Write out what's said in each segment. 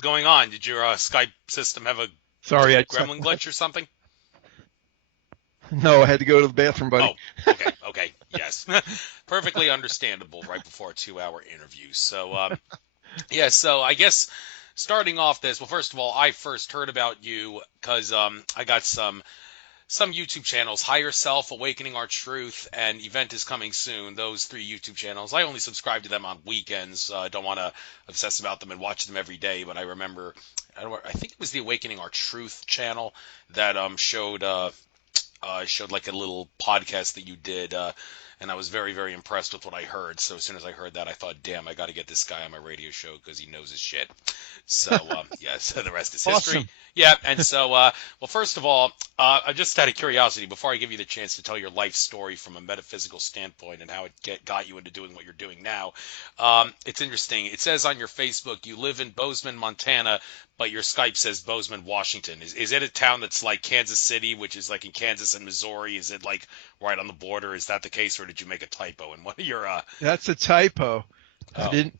going on? Did your Skype system have a Sorry, I just had, gremlin glitch or something? no, I had to go to the bathroom, buddy. Oh, okay, yes. Perfectly understandable right before a 2-hour interview. So, yeah, so I guess starting off this, well, first of all, I first heard about you because I got some YouTube channels, Higher Self, Awakening Our Truth, and Event is Coming Soon. Those three YouTube channels. I only subscribe to them on weekends. I don't want to obsess about them and watch them every day, but I remember, I think it was the Awakening Our Truth channel that showed like a little podcast that you did, and I was very, very impressed with what I heard. So as soon as I heard that, I thought, damn, I got to get this guy on my radio show because he knows his shit. So, yeah, so the rest is history. Awesome. Yeah, and so, well, first of all, just out of curiosity, before I give you the chance to tell your life story from a metaphysical standpoint and how it got you into doing what you're doing now, it's interesting. It says on your Facebook you live in Bozeman, Montana, but your Skype says Bozeman, Washington. Is it a town that's like Kansas City, which is like in Kansas and Missouri? Is it like right on the border? Is that the case, or did you make a typo in one of your That's a typo. I oh, didn't.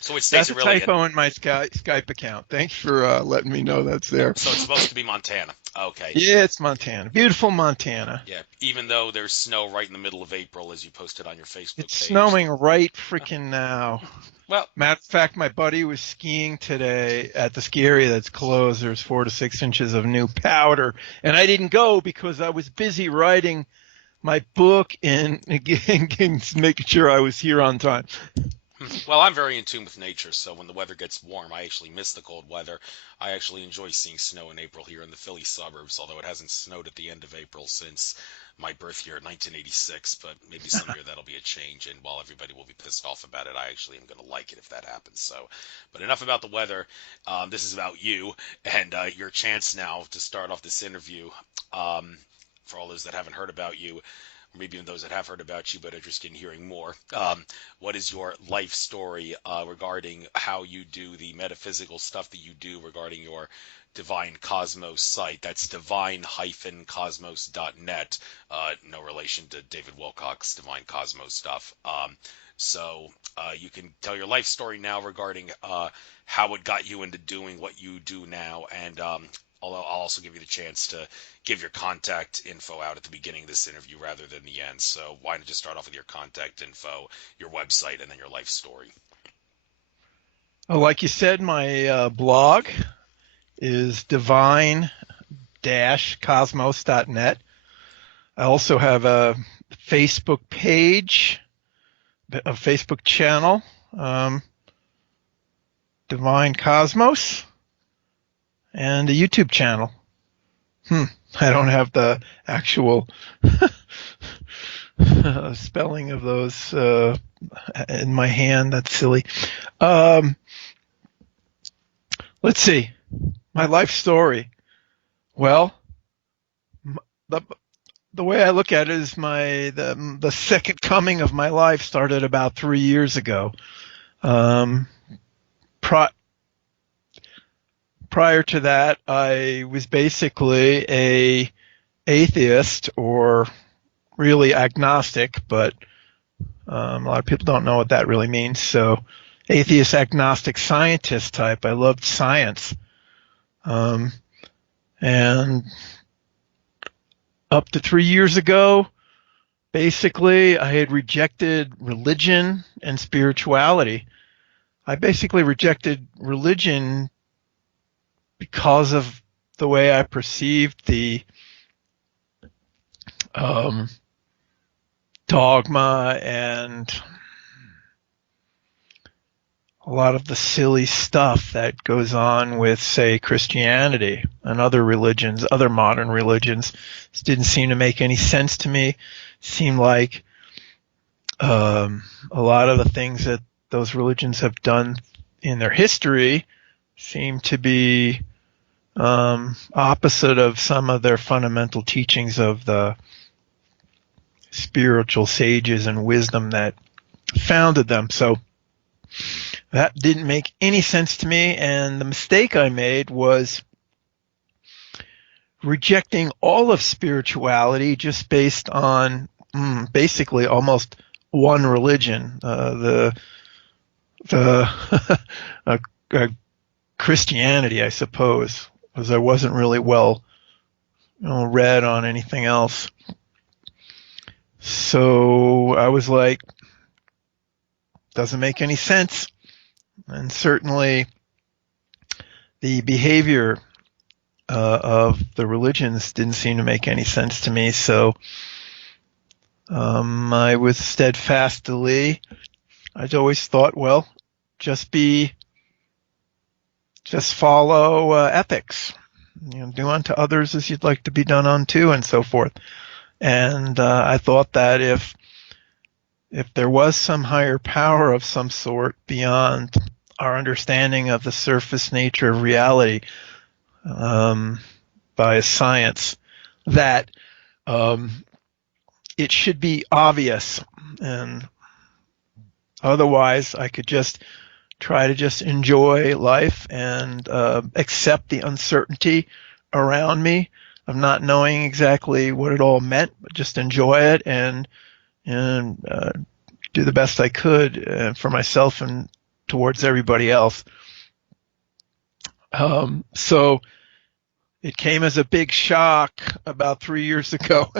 so which state's That's a it really in? typo in my Skype account. Thanks for letting me know that's there. So it's supposed to be Montana. Okay. Yeah, it's Montana. Beautiful Montana. Yeah, even though there's snow right in the middle of April, as you posted on your Facebook It's page. snowing right freaking now. Well, Matter of fact, my buddy was skiing today at the ski area that's closed. There's 4 to 6 inches of new powder, and I didn't go because I was busy writing my book and again making sure I was here on time. well, I'm very in tune with nature, so when the weather gets warm, I actually miss the cold weather. I actually enjoy seeing snow in April here in the Philly suburbs, although it hasn't snowed at the end of April since my birth year, 1986, but maybe some year that'll be a change, and while everybody will be pissed off about it, I actually am going to like it if that happens. So, but enough about the weather. This is about you and your chance now to start off this interview. Um, for all those that haven't heard about you, or maybe even those that have heard about you but are interested in hearing more, what is your life story regarding how you do the metaphysical stuff that you do regarding your Divine Cosmos site? That's divine-cosmos.net. No relation to David Wilcock's Divine Cosmos stuff. So you can tell your life story now regarding how it got you into doing what you do now, and although I'll also give you the chance to give your contact info out at the beginning of this interview rather than the end. So why not just start off with your contact info, your website, and then your life story? Like you said, my blog is divine-cosmos.net. I also have a Facebook page, a Facebook channel, Divine Cosmos, and a YouTube channel. I don't have the actual spelling of those in my hand. That's silly. Let's see. My life story. Well, the the way I look at it is the second coming of my life started about 3 years ago. Um, prior to that, I was basically a atheist, or really agnostic, but a lot of people don't know what that really means. So, atheist, agnostic, scientist type. I loved science, and up to 3 years ago, basically, I had rejected religion and spirituality. I basically rejected religion because of the way I perceived the dogma and a lot of the silly stuff that goes on with, say, Christianity and other religions, other modern religions. This didn't seem to make any sense to me. It seemed like a lot of the things that those religions have done in their history seem to be opposite of some of their fundamental teachings of the spiritual sages and wisdom that founded them. So that didn't make any sense to me, and the mistake I made was rejecting all of spirituality just based on basically almost one religion. The Christianity, I suppose, because I wasn't really well, read on anything else. So I was like, doesn't make any sense. And certainly the behavior of the religions didn't seem to make any sense to me. So I was steadfastly, I'd always thought, well, just follow ethics. Do unto others as you'd like to be done unto, and so forth. And I thought that if there was some higher power of some sort beyond our understanding of the surface nature of reality by science, that it should be obvious, and otherwise I could just try to just enjoy life and accept the uncertainty around me of not knowing exactly what it all meant, but just enjoy it and do the best I could for myself and towards everybody else. So it came as a big shock about 3 years ago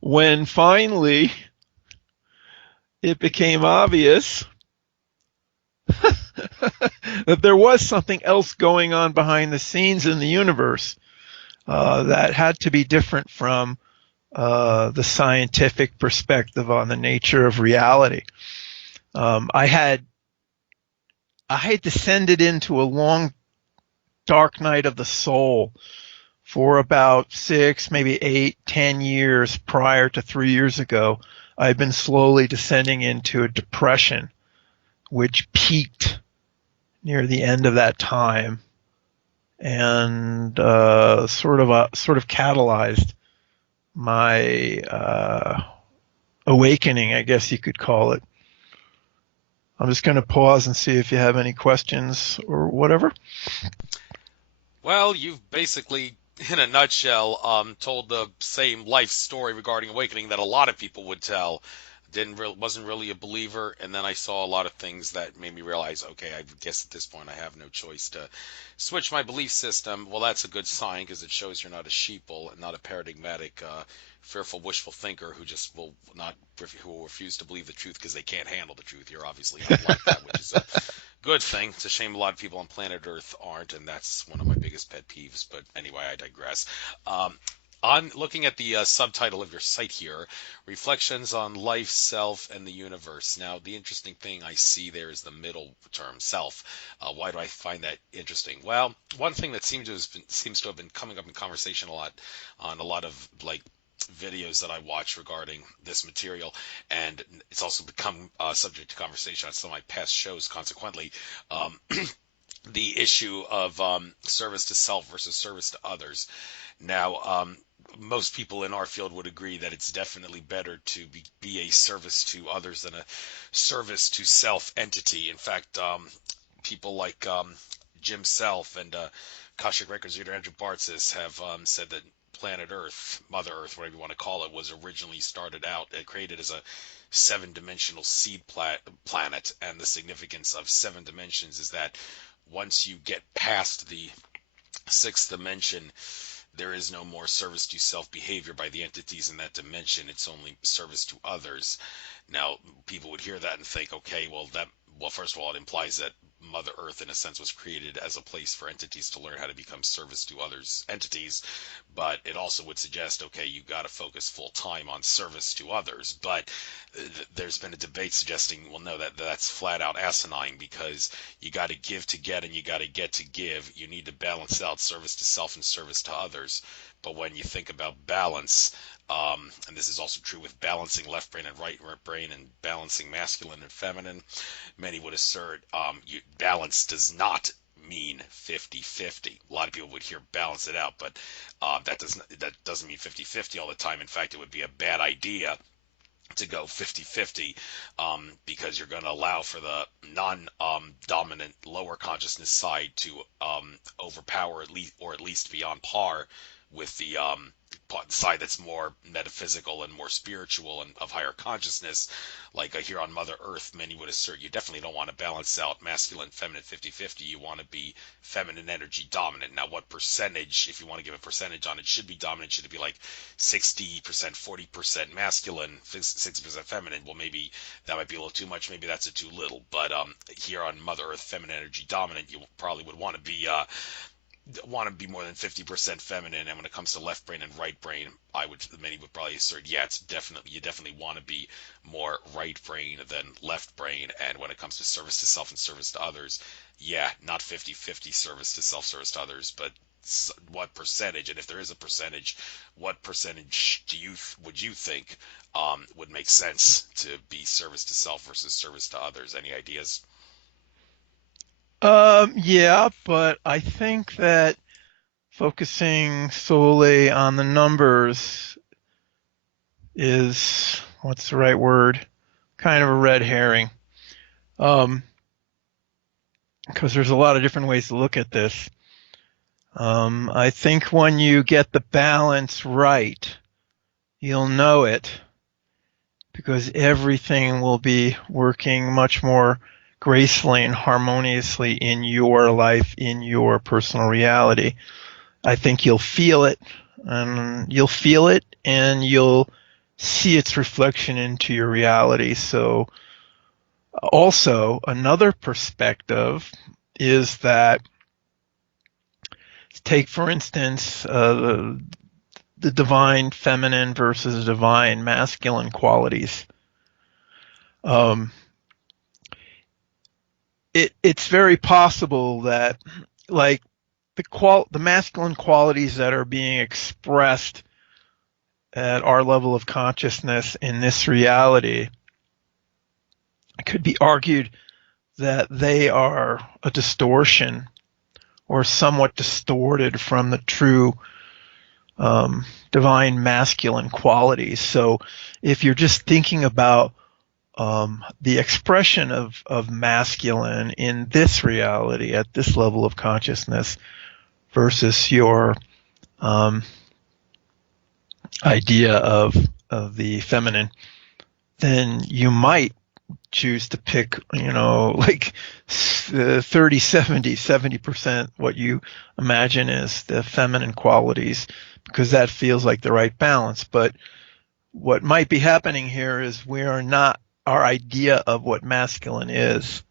when finally it became obvious that there was something else going on behind the scenes in the universe that had to be different from the scientific perspective on the nature of reality. I had descended into a long, dark night of the soul for about 6, maybe 8, 10 years prior to 3 years ago. I'd been slowly descending into a depression, which peaked near the end of that time, and sort of catalyzed my awakening, I guess you could call it. I'm just going to pause and see if you have any questions or whatever. Well, you've basically, in a nutshell, told the same life story regarding awakening that a lot of people would tell. Wasn't really a believer, and then I saw a lot of things that made me realize, okay, I guess at this point I have no choice to switch my belief system. Well, that's a good sign because it shows you're not a sheeple and not a paradigmatic, fearful, wishful thinker who will refuse to believe the truth because they can't handle the truth. You're obviously not like that, which is a good thing. It's a shame a lot of people on planet Earth aren't, and that's one of my biggest pet peeves. But anyway, I digress. On looking at the subtitle of your site here, Reflections on Life, Self, and the Universe. Now, the interesting thing I see there is the middle term, self. Why do I find that interesting? Well, one thing that seems to have been coming up in conversation a lot on a lot of videos that I watch regarding this material, and it's also become subject to conversation on some of my past shows. Consequently, the issue of service to self versus service to others. Now, most people in our field would agree that it's definitely better to be a service to others than a service to self entity. In fact, people like Jim Self and Akashic Records reader Andrew Bartzis have said that planet Earth, Mother Earth, whatever you want to call it, was originally started out and created as a 7-dimensional seed planet. And the significance of 7 dimensions is that once you get past the 6th dimension, there is no more service to self behavior by the entities in that dimension. It's only service to others. Now, people would hear that and think, okay, well, first of all, it implies that Mother Earth, in a sense, was created as a place for entities to learn how to become service to others entities. But it also would suggest, okay, you got to focus full time on service to others. But there's been a debate suggesting, well, no, that's flat out asinine, because you got to give to get and you got to get to give. You need to balance out service to self and service to others. But when you think about balance, and this is also true with balancing left brain and right brain and balancing masculine and feminine, many would assert balance does not mean 50-50. A lot of people would hear balance it out, but that doesn't mean 50-50 all the time. In fact, it would be a bad idea to go 50-50 because you're going to allow for the non-dominant lower consciousness side to overpower at least be on par with the side that's more metaphysical and more spiritual and of higher consciousness, like here on Mother Earth, many would assert you definitely don't want to balance out masculine, feminine 50-50. You want to be feminine energy dominant. Now, what percentage, if you want to give a percentage on it, should be dominant? Should it be like 60%, 40% masculine, 60% feminine? Well, maybe that might be a little too much. Maybe that's a too little. But here on Mother Earth, feminine energy dominant, you probably would want to be more than 50% feminine. And when it comes to left brain and right brain, many would probably assert, yeah, you definitely want to be more right brain than left brain. And when it comes to service to self and service to others, yeah, not 50-50 service to self, service to others, but what percentage, and if there is a percentage, what percentage would you think would make sense to be service to self versus service to others? Any ideas? Yeah, but I think that focusing solely on the numbers is, what's the right word? Kind of a red herring. Because there's a lot of different ways to look at this. I think when you get the balance right, you'll know it, because everything will be working much more gracefully and harmoniously in your life, in your personal reality. I think you'll feel it, and you'll see its reflection into your reality. So also another perspective is that, take for instance the divine feminine versus divine masculine qualities. It's very possible that, like, the masculine qualities that are being expressed at our level of consciousness in this reality, it could be argued that they are a distortion or somewhat distorted from the true divine masculine qualities. So if you're just thinking about the expression of masculine in this reality at this level of consciousness versus your idea of the feminine, then you might choose to pick, like 30, 70% what you imagine is the feminine qualities, because that feels like the right balance. But what might be happening here is our idea of what masculine is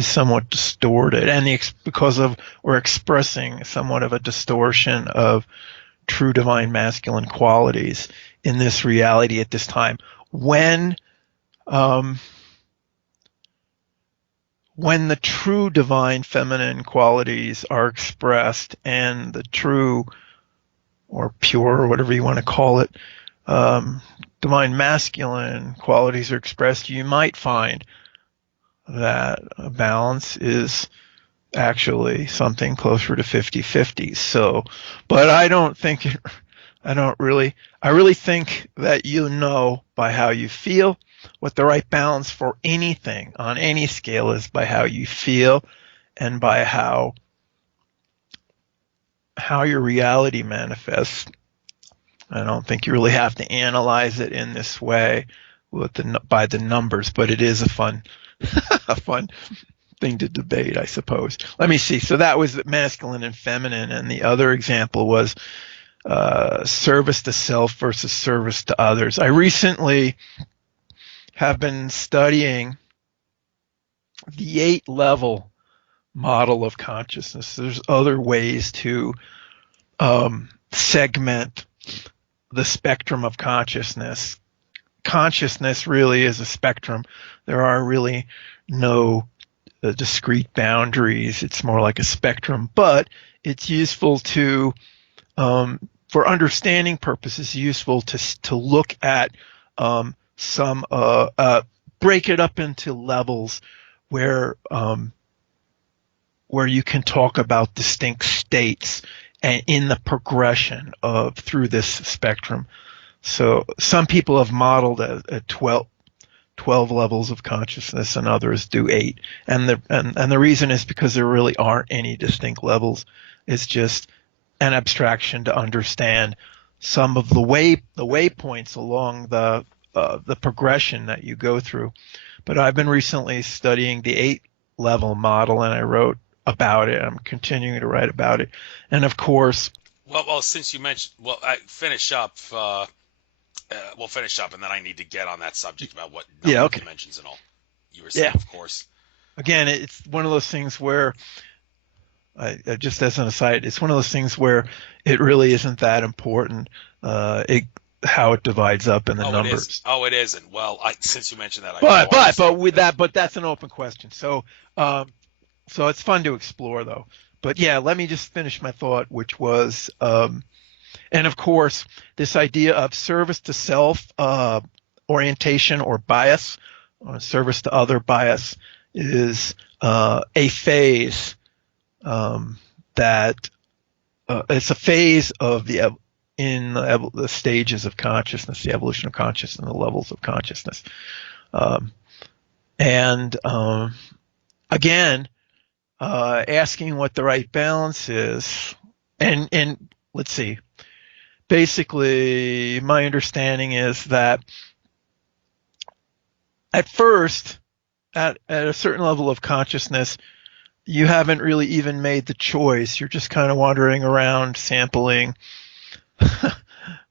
somewhat distorted, and because we're expressing somewhat of a distortion of true divine masculine qualities in this reality at this time. When the true divine feminine qualities are expressed and the true or pure, or whatever you want to call it, divine masculine qualities are expressed, you might find that a balance is actually something closer to 50-50. So, but I really think that by how you feel what the right balance for anything on any scale is, by how you feel and by how your reality manifests. I don't think you really have to analyze it in this way by the numbers, but it is a fun thing to debate, I suppose. Let me see. So that was masculine and feminine, and the other example was service to self versus service to others. I recently have been studying the 8-level model of consciousness. There's other ways to segment the spectrum of consciousness. Consciousness really is a spectrum. There are really no discrete boundaries. It's more like a spectrum, but it's useful for understanding purposes, useful to look at break it up into levels where you can talk about distinct states and in the progression through this spectrum. So some people have modeled at 12 levels of consciousness, and others do 8. And the reason is because there really aren't any distinct levels. It's just an abstraction to understand some of the waypoints along the progression that you go through. But I've been recently studying the 8 level model, and I wrote about it. I'm continuing to write about it. And of course, Well, since you mentioned, well, I finish up. We'll finish up, and then I need to get on that subject about what yeah, number of okay. dimensions and all. You were Yeah. saying, of course. Again, it's one of those things where just as an aside, it's one of those things where it really isn't that important, how it divides up in the Oh, it is. numbers. Oh, it isn't. Well, since you mentioned that, I But paused. with that, but that's an open question. Um, so it's fun to explore though. But yeah, let me just finish my thought, which was, and of course, this idea of service to self orientation or bias, or service to other bias, is a phase that it's a phase of the stages of consciousness, the evolution of consciousness, and the levels of consciousness. Um, and again, asking what the right balance is, and let's see. Basically, my understanding is that at first, at a certain level of consciousness, you haven't really even made the choice. You're just kind of wandering around, sampling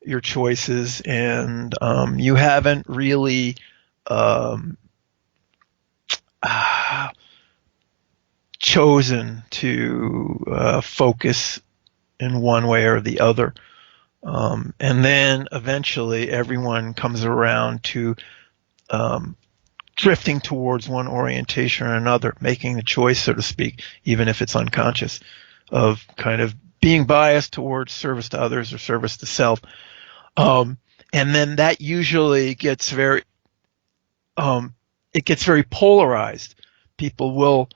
your choices, and you haven't really um, chosen to focus in one way or the other. And then eventually everyone comes around to um, drifting towards one orientation or another, making the choice, so to speak, even if it's unconscious, of kind of being biased towards service to others or service to self. And then that usually gets it gets very polarized. People will,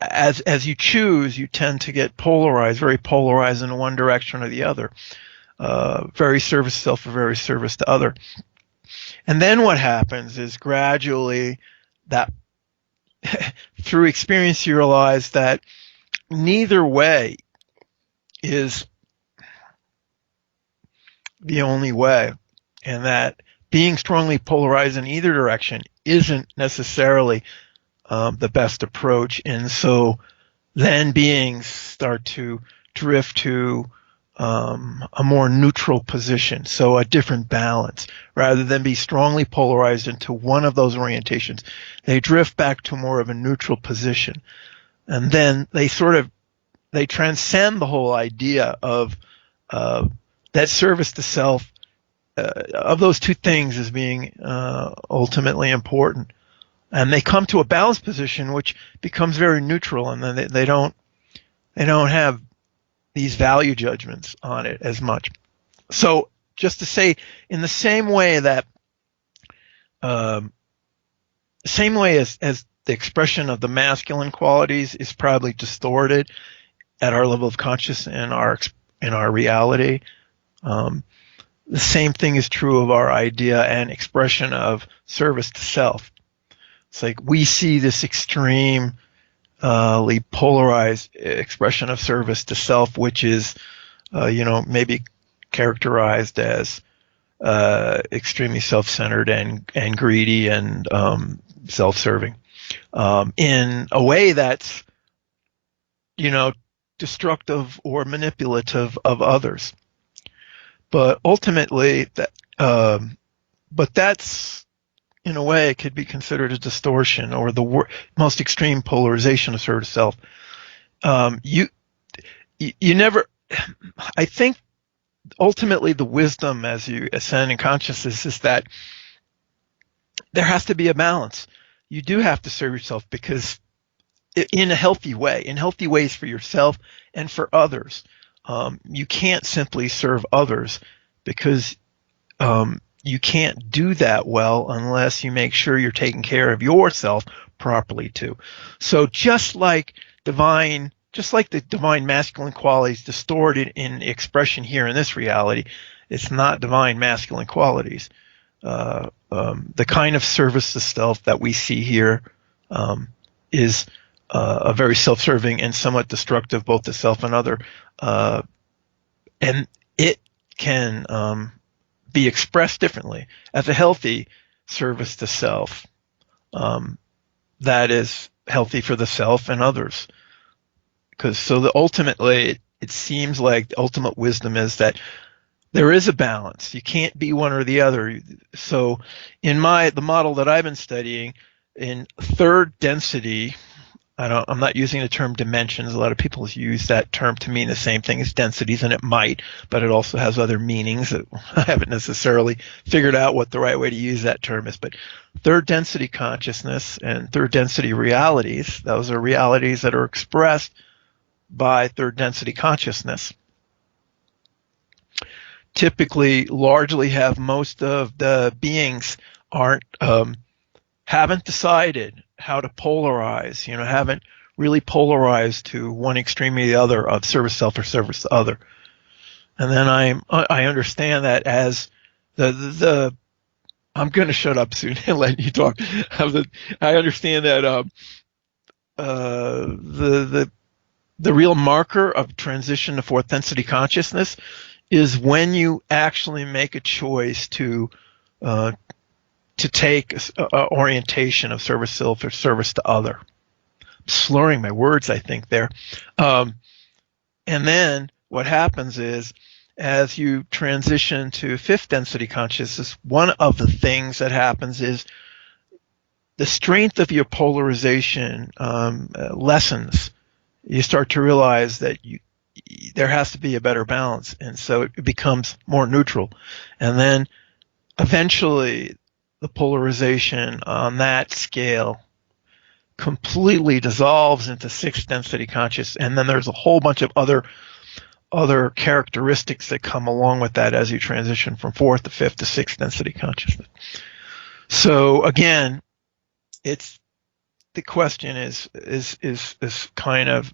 as you choose, you tend to get polarized, very polarized in one direction or the other. Very service to self or very service to other. And then what happens is gradually that through experience you realize that neither way is the only way, and that being strongly polarized in either direction isn't necessarily the best approach. And so then beings start to drift to a more neutral position, so a different balance. Rather than be strongly polarized into one of those orientations, they drift back to more of a neutral position. And then they transcend the whole idea of that service to self, of those two things as being ultimately important. And they come to a balanced position, which becomes very neutral, and then they don't have these value judgments on it as much. So just to say, in the same way that, um, same way as the expression of the masculine qualities is probably distorted at our level of consciousness and our reality, um, the same thing is true of our idea and expression of service to self. It's like we see this extremely polarized expression of service to self, which is, maybe characterized as extremely self-centered and greedy and self-serving, in a way that's, you know, destructive or manipulative of others. But ultimately, but that's, in a way, it could be considered a distortion or the most extreme polarization of sort of self. You never, I think ultimately the wisdom as you ascend in consciousness is that there has to be a balance. You do have to serve yourself because in a healthy way, in healthy ways for yourself and for others. You can't simply serve others because you can't do that well unless you make sure you're taking care of yourself properly too. So just like the divine masculine qualities distorted in expression here in this reality, it's not divine masculine qualities. The kind of service to self that we see here is a very self-serving and somewhat destructive, both to self and other, and it can be expressed differently as a healthy service to self, um, that is healthy for the self and others. Because ultimately, it seems like the ultimate wisdom is that there is a balance. You can't be one or the other. So, in the model that I've been studying, in third density, I'm not using the term dimensions. A lot of people use that term to mean the same thing as densities, and it might, but it also has other meanings that I haven't necessarily figured out what the right way to use that term is. But third density consciousness and third density realities, those are realities that are expressed by third density consciousness, typically largely have most of the beings aren't haven't decided how to polarize, haven't really polarized to one extreme or the other of service self or service to other. And then I understand that as the I'm going to shut up soon and let you talk. I understand that the real marker of transition to fourth density consciousness is when you actually make a choice uh, to take orientation of service self or service to other. I'm slurring my words, I think there. Um, and then what happens is, as you transition to fifth density consciousness, one of the things that happens is the strength of your polarization lessens. You start to realize that there has to be a better balance, and so it becomes more neutral. And then eventually the polarization on that scale completely dissolves into sixth density conscious, and then there's a whole bunch of other characteristics that come along with that as you transition from fourth to fifth to sixth density consciousness. So again, it's the question is kind of,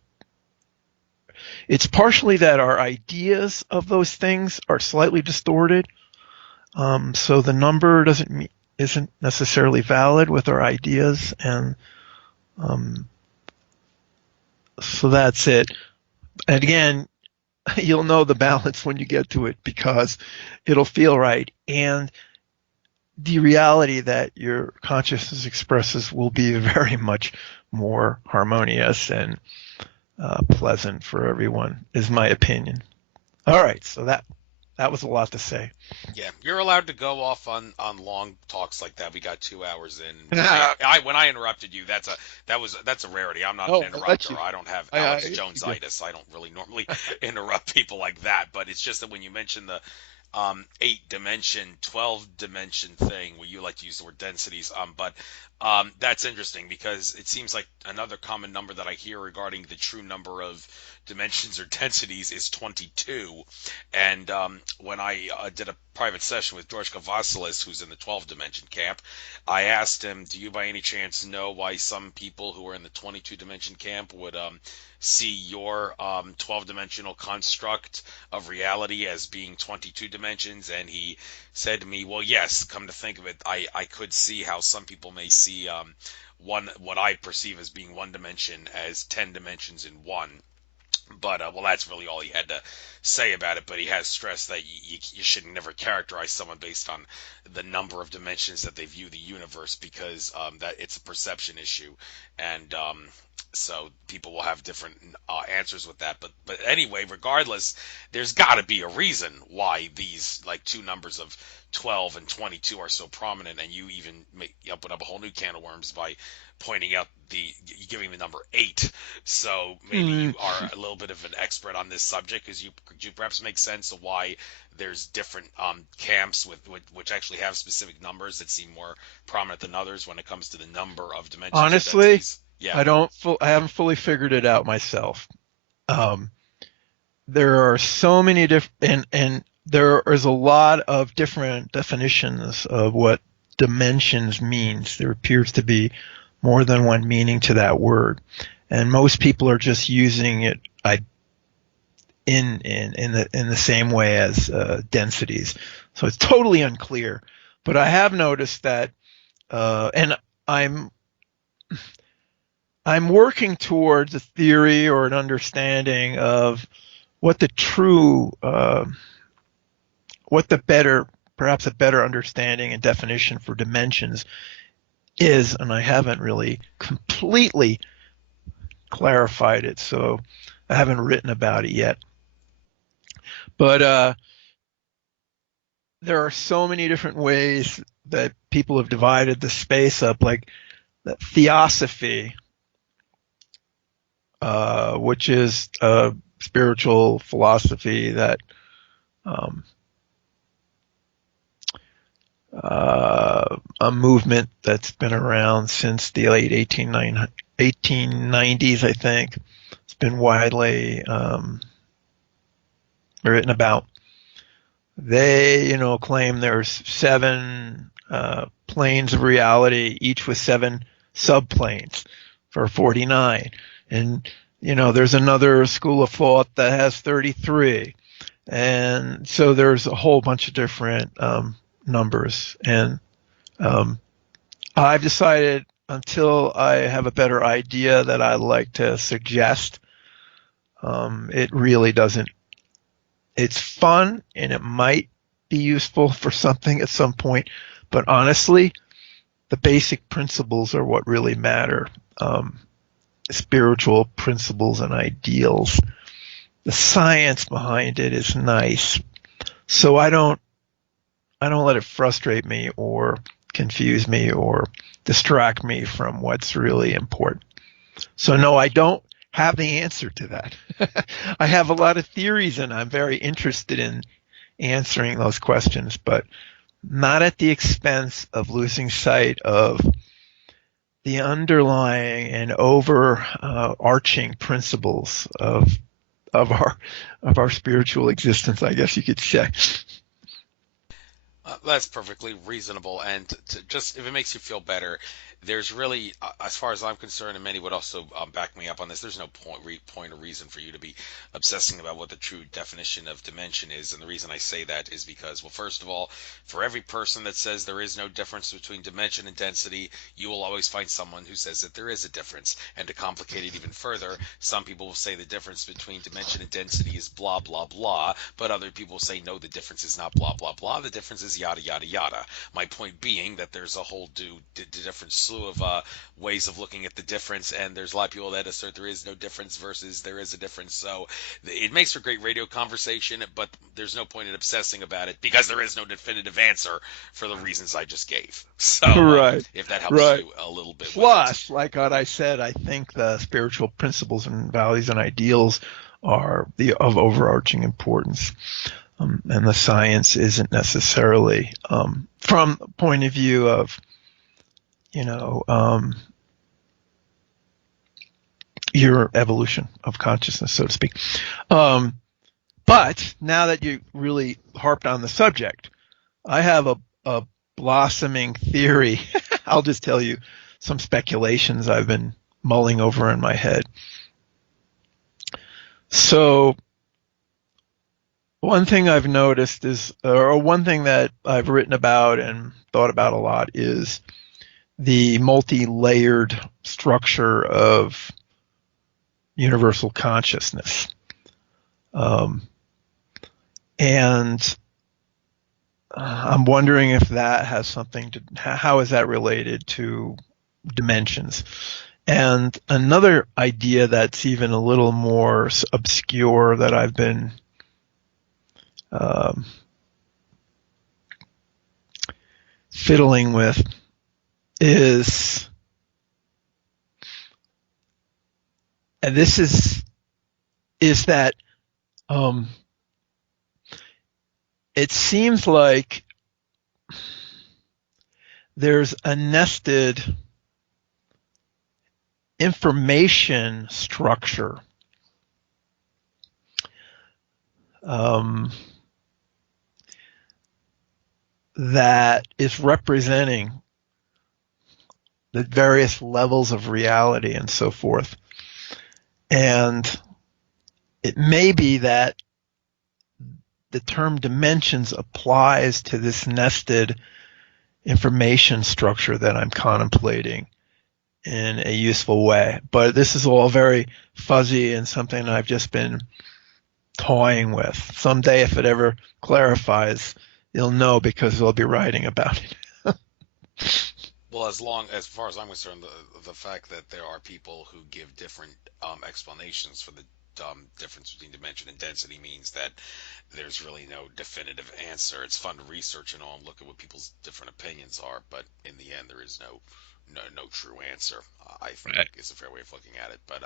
it's partially that our ideas of those things are slightly distorted. So the number isn't necessarily valid with our ideas, and so that's it. And again, you'll know the balance when you get to it because it'll feel right, and the reality that your consciousness expresses will be very much more harmonious and pleasant for everyone, is my opinion. All right, so that was a lot to say. Yeah, you're allowed to go off on long talks like that. We got 2 hours in. I when I interrupted you, that's a rarity. I'm not an Oh, I let interrupter. you. I don't have I Alex let you go. Jones-itis. I don't really normally interrupt people like that. But it's just that when you mention the 8 dimension, 12 dimension thing, where you like to use the word densities, but that's interesting because it seems like another common number that I hear regarding the true number of dimensions or densities is 22. And when I did a private session with George Kavassilis, who's in the 12 dimension camp, I asked him, do you by any chance know why some people who are in the 22 dimension camp would see your 12 dimensional construct of reality as being 22 dimensions? And he said to me, well, yes, come to think of it, I could see how some people may see what I perceive as being one dimension as 10 dimensions in one. But well, that's really all he had to say about it. But he has stressed that you should never characterize someone based on the number of dimensions that they view the universe, because that it's a perception issue, and so people will have different answers with that. But anyway, regardless, there's got to be a reason why these like two numbers of 12 and 22 are so prominent, and you even open up a whole new can of worms by pointing out giving the number 8. So maybe Hmm. you are a little bit of an expert on this subject. Could you perhaps make sense of why there's different camps which actually have specific numbers that seem more prominent than others when it comes to the number of dimensions or Honestly, densities? Yeah. I haven't fully figured it out myself. Um, there are so many different, and there is a lot of different definitions of what dimensions means. There appears to be more than one meaning to that word, and most people are just using it in the same way as densities. So it's totally unclear. But I have noticed that, and I'm I'm working towards a theory or an understanding of what the true, what the better, perhaps a better understanding and definition for dimensions is, and I haven't really completely clarified it, so I haven't written about it yet. But there are so many different ways that people have divided the space up, like that theosophy, which is a spiritual philosophy that a movement that's been around since the late 1890s, I think. It's been widely written about. They, claim there's 7 planes of reality, each with 7 subplanes for 49. And, there's another school of thought that has 33. And so there's a whole bunch of different numbers. And I've decided, until I have a better idea that I'd like to suggest, it really doesn't. It's fun and it might be useful for something at some point, but honestly, the basic principles are what really matter. Spiritual principles and ideals. The science behind it is nice, so I don't let it frustrate me or confuse me or distract me from what's really important. So no, I don't have the answer to that. I have a lot of theories and I'm very interested in answering those questions, but not at the expense of losing sight of the underlying and overarching principles of our spiritual existence, I guess you could say. That's perfectly reasonable, and just if it makes you feel better, there's really, as far as I'm concerned, and many would also back me up on this, there's no point or reason for you to be obsessing about what the true definition of dimension is. And the reason I say that is because, well, first of all, for every person that says there is no difference between dimension and density, you will always find someone who says that there is a difference. And to complicate it even further, some people will say the difference between dimension and density is blah, blah, blah, but other people will say, no, the difference is not blah, blah, blah, the difference is yada, yada, yada. My point being that there's a whole different slew of ways of looking at the difference, and there's a lot of people that assert there is no difference versus there is a difference. So it makes for great radio conversation, but there's no point in obsessing about it because there is no definitive answer for the reasons I just gave. So Right. If that helps you a little bit. Plus, like what I said, I think the spiritual principles and values and ideals are of overarching importance. And the science isn't necessarily, from the point of view of, your evolution of consciousness, so to speak. But now that you really harped on the subject, I have a blossoming theory. I'll just tell you some speculations I've been mulling over in my head. So one thing I've noticed is, or one thing that I've written about and thought about a lot, is the multi-layered structure of universal consciousness. And I'm wondering if that has something to, how is that related to dimensions? And another idea that's even a little more obscure that I've been fiddling with is, and this is that it seems like there's a nested information structure that is representing the various levels of reality and so forth. And it may be that the term dimensions applies to this nested information structure that I'm contemplating in a useful way. But this is all very fuzzy and something I've just been toying with. Someday, if it ever clarifies, you'll know because they'll be writing about it. Well, as far as I'm concerned, the fact that there are people who give different explanations for the difference between dimension and density means that there's really no definitive answer. It's fun to research and all and look at what people's different opinions are, but in the end, there is no true answer. I think Right. is a fair way of looking at it. But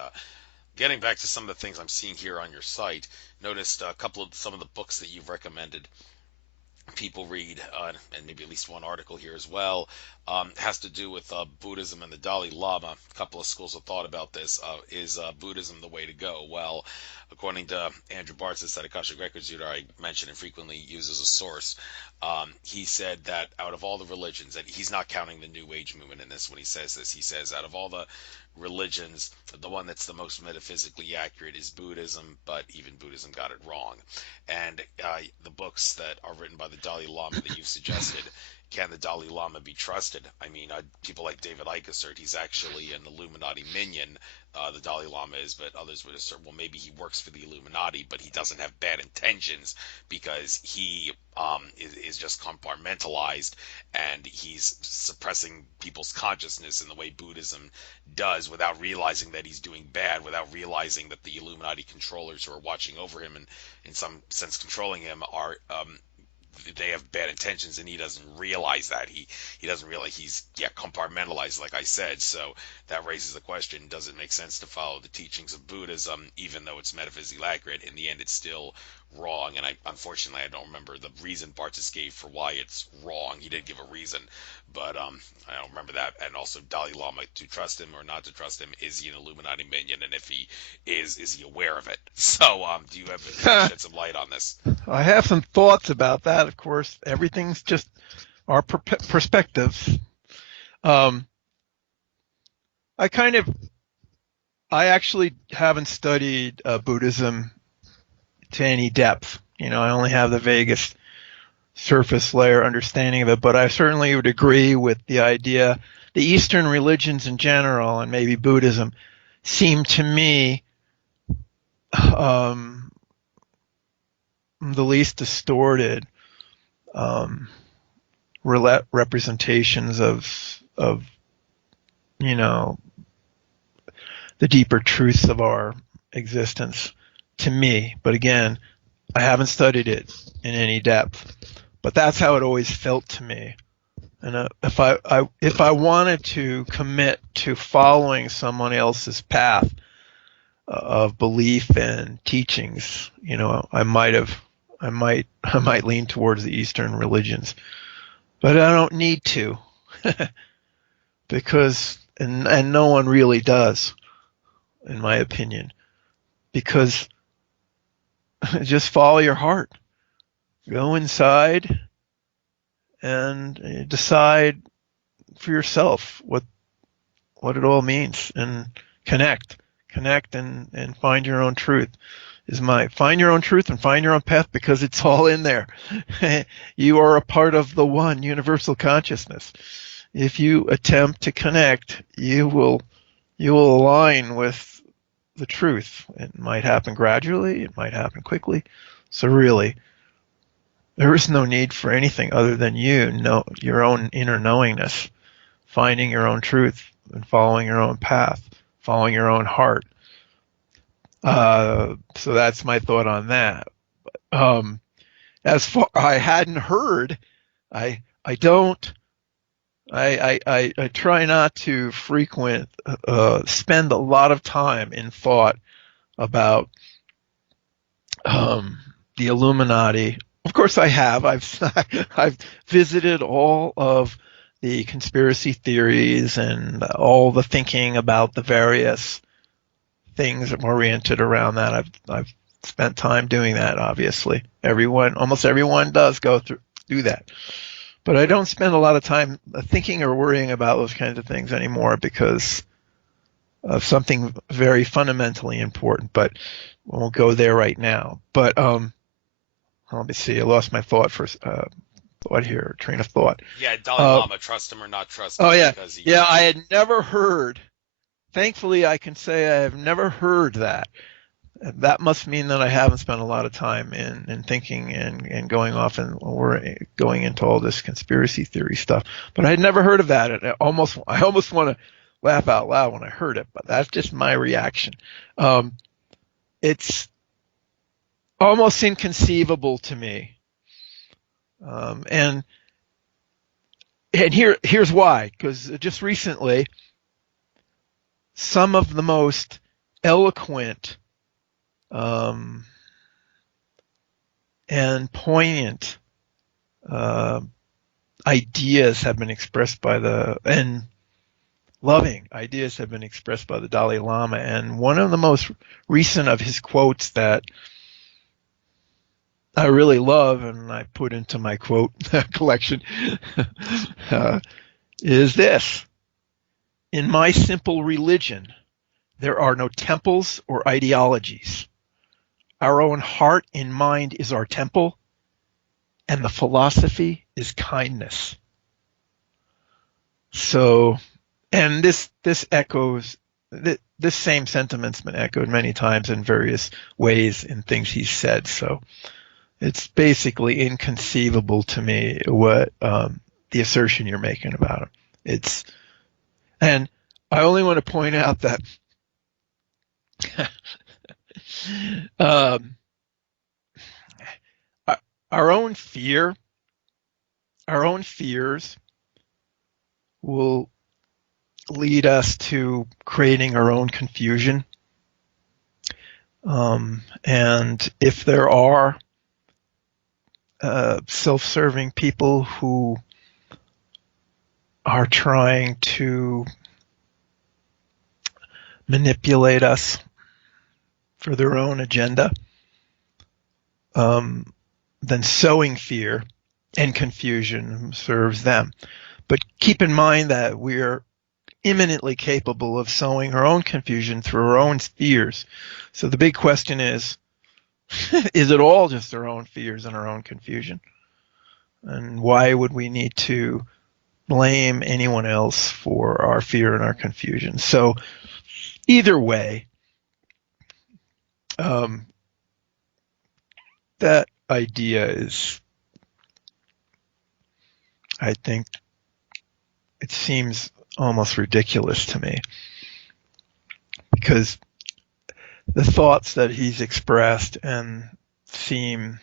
getting back to some of the things I'm seeing here on your site, noticed a couple of some of the books that you've recommended people read, and maybe at least one article here as well, has to do with Buddhism and the Dalai Lama. A couple of schools of thought about this. Is Buddhism the way to go? Well, according to Andrew Bartzis at Akashic Records, who I mention and frequently use as a source, he said that out of all the religions, and he's not counting the New Age movement in this when he says this, he says out of all the religions, the one that's the most metaphysically accurate is Buddhism, but even Buddhism got it wrong. And the books that are written by the Dalai Lama that you've suggested, can the Dalai Lama be trusted? I mean, people like David Icke assert he's actually an Illuminati minion. The Dalai Lama is, but others would assert, well, maybe he works for the Illuminati, but he doesn't have bad intentions because he is just compartmentalized and he's suppressing people's consciousness in the way Buddhism does without realizing that he's doing bad, without realizing that the Illuminati controllers who are watching over him and in some sense controlling him are they have bad intentions, and he doesn't realize that. He doesn't realize he's compartmentalized, like I said. So that raises the question: does it make sense to follow the teachings of Buddhism, even though it's metaphysically accurate? In the end, it's still wrong. And unfortunately, I don't remember the reason Bartis gave for why it's wrong. He did give a reason, but I don't remember that. And also, Dalai Lama, to trust him or not to trust him? Is he an Illuminati minion? And if he is he aware of it? So, do you have to shed some light on this? I have some thoughts about that. Of course, everything's just our perspectives. Um, I kind of, I actually haven't studied Buddhism to any depth. I only have the vaguest surface layer understanding of it, but I certainly would agree with the idea. The Eastern religions in general, and maybe Buddhism, seem to me the least distorted representations of the deeper truths of our existence to me. But again, I haven't studied it in any depth, but that's how it always felt to me. And if I wanted to commit to following someone else's path of belief and teachings, I might lean towards the Eastern religions, but I don't need to, because and no one really does, in my opinion, because just follow your heart, go inside, and decide for yourself what it all means, and connect and find your own truth. Find your own truth and find your own path, because it's all in there. You are a part of the one universal consciousness. If you attempt to connect, you will align with the truth. It might happen gradually, it might happen quickly. So really, there is no need for anything other than your own inner knowingness, finding your own truth and following your own path, following your own heart. So that's my thought on that. As far I hadn't heard, I don't. I try not to spend a lot of time in thought about the Illuminati. Of course, I have. I've visited all of the conspiracy theories and all the thinking about the various things oriented around that. I've spent time doing that. Obviously, almost everyone does do that. But I don't spend a lot of time thinking or worrying about those kinds of things anymore because of something very fundamentally important. But we won't go there right now. But let me see. I lost my train of thought. Yeah, Dalai Lama, trust him or not trust him? Oh yeah, Because yeah. I had never heard. Thankfully, I can say I have never heard that. that must mean that I haven't spent a lot of time in thinking and going off and or going into all this conspiracy theory stuff. But I had never heard of that. And I almost want to laugh out loud when I heard it, but that's just my reaction. Um, it's almost inconceivable to me. And here's why, because just recently, some of the most eloquent and poignant ideas have been expressed and loving ideas have been expressed by the Dalai Lama. And one of the most recent of his quotes that I really love and I put into my quote collection is this: "In my simple religion, there are no temples or ideologies. Our own heart and mind is our temple, and the philosophy is kindness." So, and this same sentiment's been echoed many times in various ways in things he's said. So it's basically inconceivable to me what the assertion you're making about him. And I only want to point out that um, our own fears will lead us to creating our own confusion. And if there are self-serving people who are trying to manipulate us for their own agenda, then sowing fear and confusion serves them. But keep in mind that we're imminently capable of sowing our own confusion through our own fears. So the big question is it all just our own fears and our own confusion? And why would we need to blame anyone else for our fear and our confusion? So either way, that idea is, I think, it seems almost ridiculous to me, because the thoughts that he's expressed and seem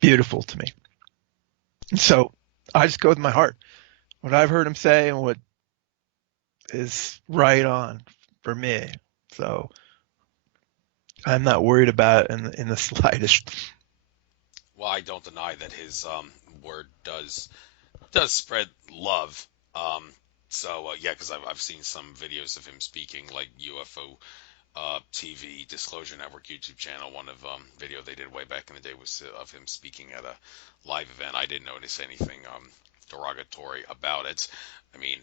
beautiful to me. And so I just go with my heart. What I've heard him say and what is right on for me. So I'm not worried about it in the slightest. Well, I don't deny that his word does spread love. Yeah, because I've seen some videos of him speaking, like UFO TV Disclosure Network YouTube channel. One of video they did way back in the day was of him speaking at a live event. I didn't notice anything derogatory about it. I mean,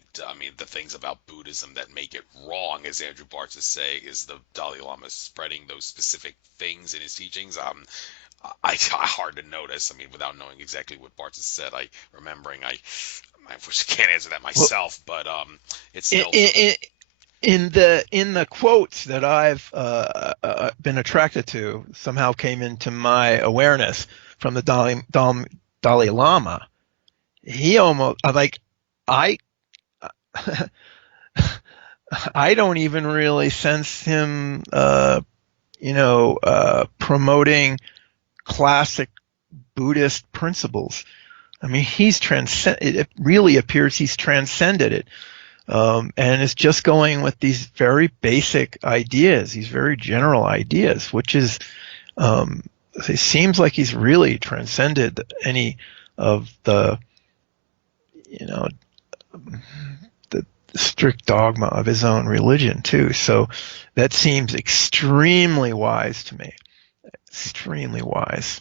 the things about Buddhism that make it wrong, as Andrew Bartz is saying, is the Dalai Lama spreading those specific things in his teachings. I hard to notice. I mean, without knowing exactly what Bartz has said, I can't answer that Well, myself, but it's still. in the quotes that I've been attracted to, somehow came into my awareness from the Dalai Lama. He almost like I I don't even really sense him, promoting classic Buddhist principles. I mean, it really appears he's transcended it. And it's just going with these very basic ideas, these very general ideas, which is, it seems like he's really transcended any of the, the strict dogma of his own religion too. So that seems extremely wise to me, extremely wise.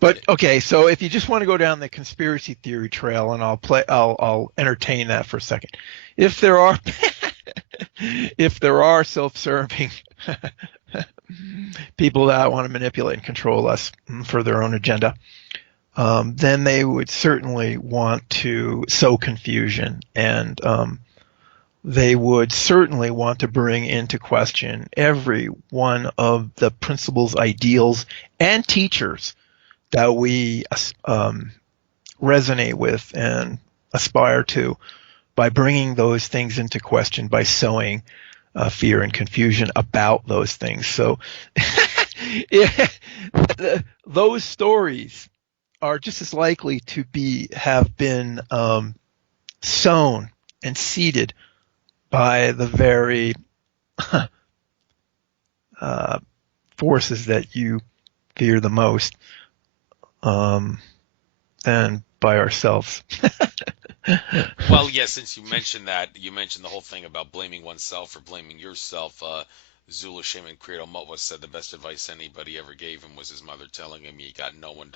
But okay, so if you just want to go down the conspiracy theory trail, and I'll entertain that for a second. If there are self-serving people that want to manipulate and control us for their own agenda, then they would certainly want to sow confusion and they would certainly want to bring into question every one of the principles, ideals, and teachers that we resonate with and aspire to by bringing those things into question, by sowing fear and confusion about those things. So yeah, those stories are just as likely to have been sown and seeded by the very forces that you fear the most than by ourselves. Well, yeah, since you mentioned that, you mentioned the whole thing about blaming oneself or blaming yourself. Zulu shaman Credo Mutwa said the best advice anybody ever gave him was his mother telling him you got no one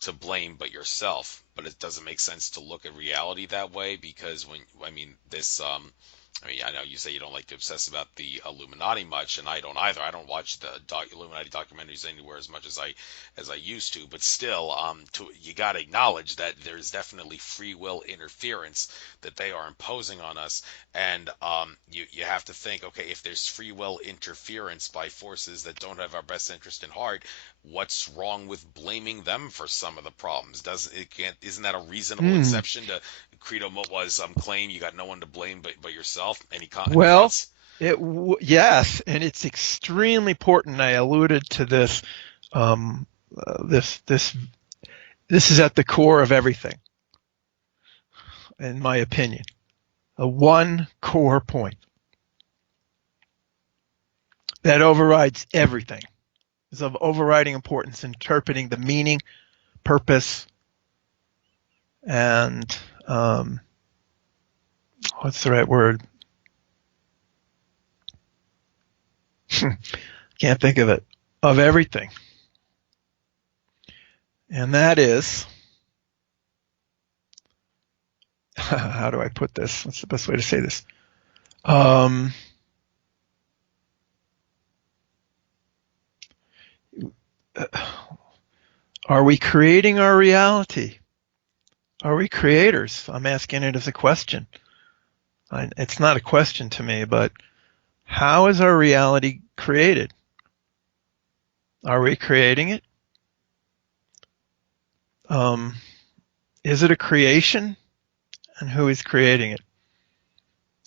to blame but yourself. But it doesn't make sense to look at reality that way, because I know you say you don't like to obsess about the Illuminati much, and I don't either. I don't watch the Illuminati documentaries anywhere as much as I used to. But still, you got to acknowledge that there's definitely free will interference that they are imposing on us, and you have to think, okay, if there's free will interference by forces that don't have our best interest in heart, what's wrong with blaming them for some of the problems? Isn't that a reasonable Mm. exception to Credo was claim you got no one to blame but yourself? Any Well, thoughts? yes, and it's extremely important. I alluded to this. Um, this is at the core of everything, in my opinion. A one core point that overrides everything is of overriding importance in interpreting the meaning, purpose, and what's the right word? Can't think of it. Of everything. And that is, how do I put this? What's the best way to say this? Are we creating our reality? Are we creators? I'm asking it as a question. It's not a question to me, but how is our reality created? Are we creating it? Is it a creation? And who is creating it?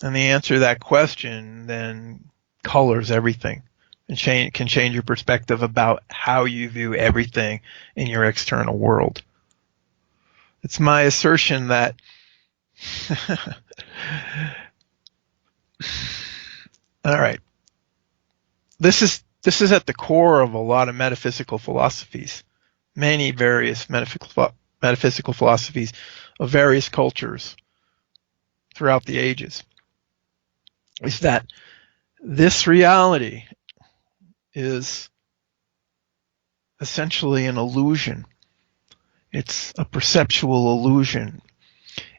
And the answer to that question then colors everything and can change your perspective about how you view everything in your external world. It's my assertion that all right, this is at the core of a lot of metaphysical philosophies, many various metaphysical philosophies of various cultures throughout the ages, is that this reality is essentially an illusion. It's a perceptual illusion.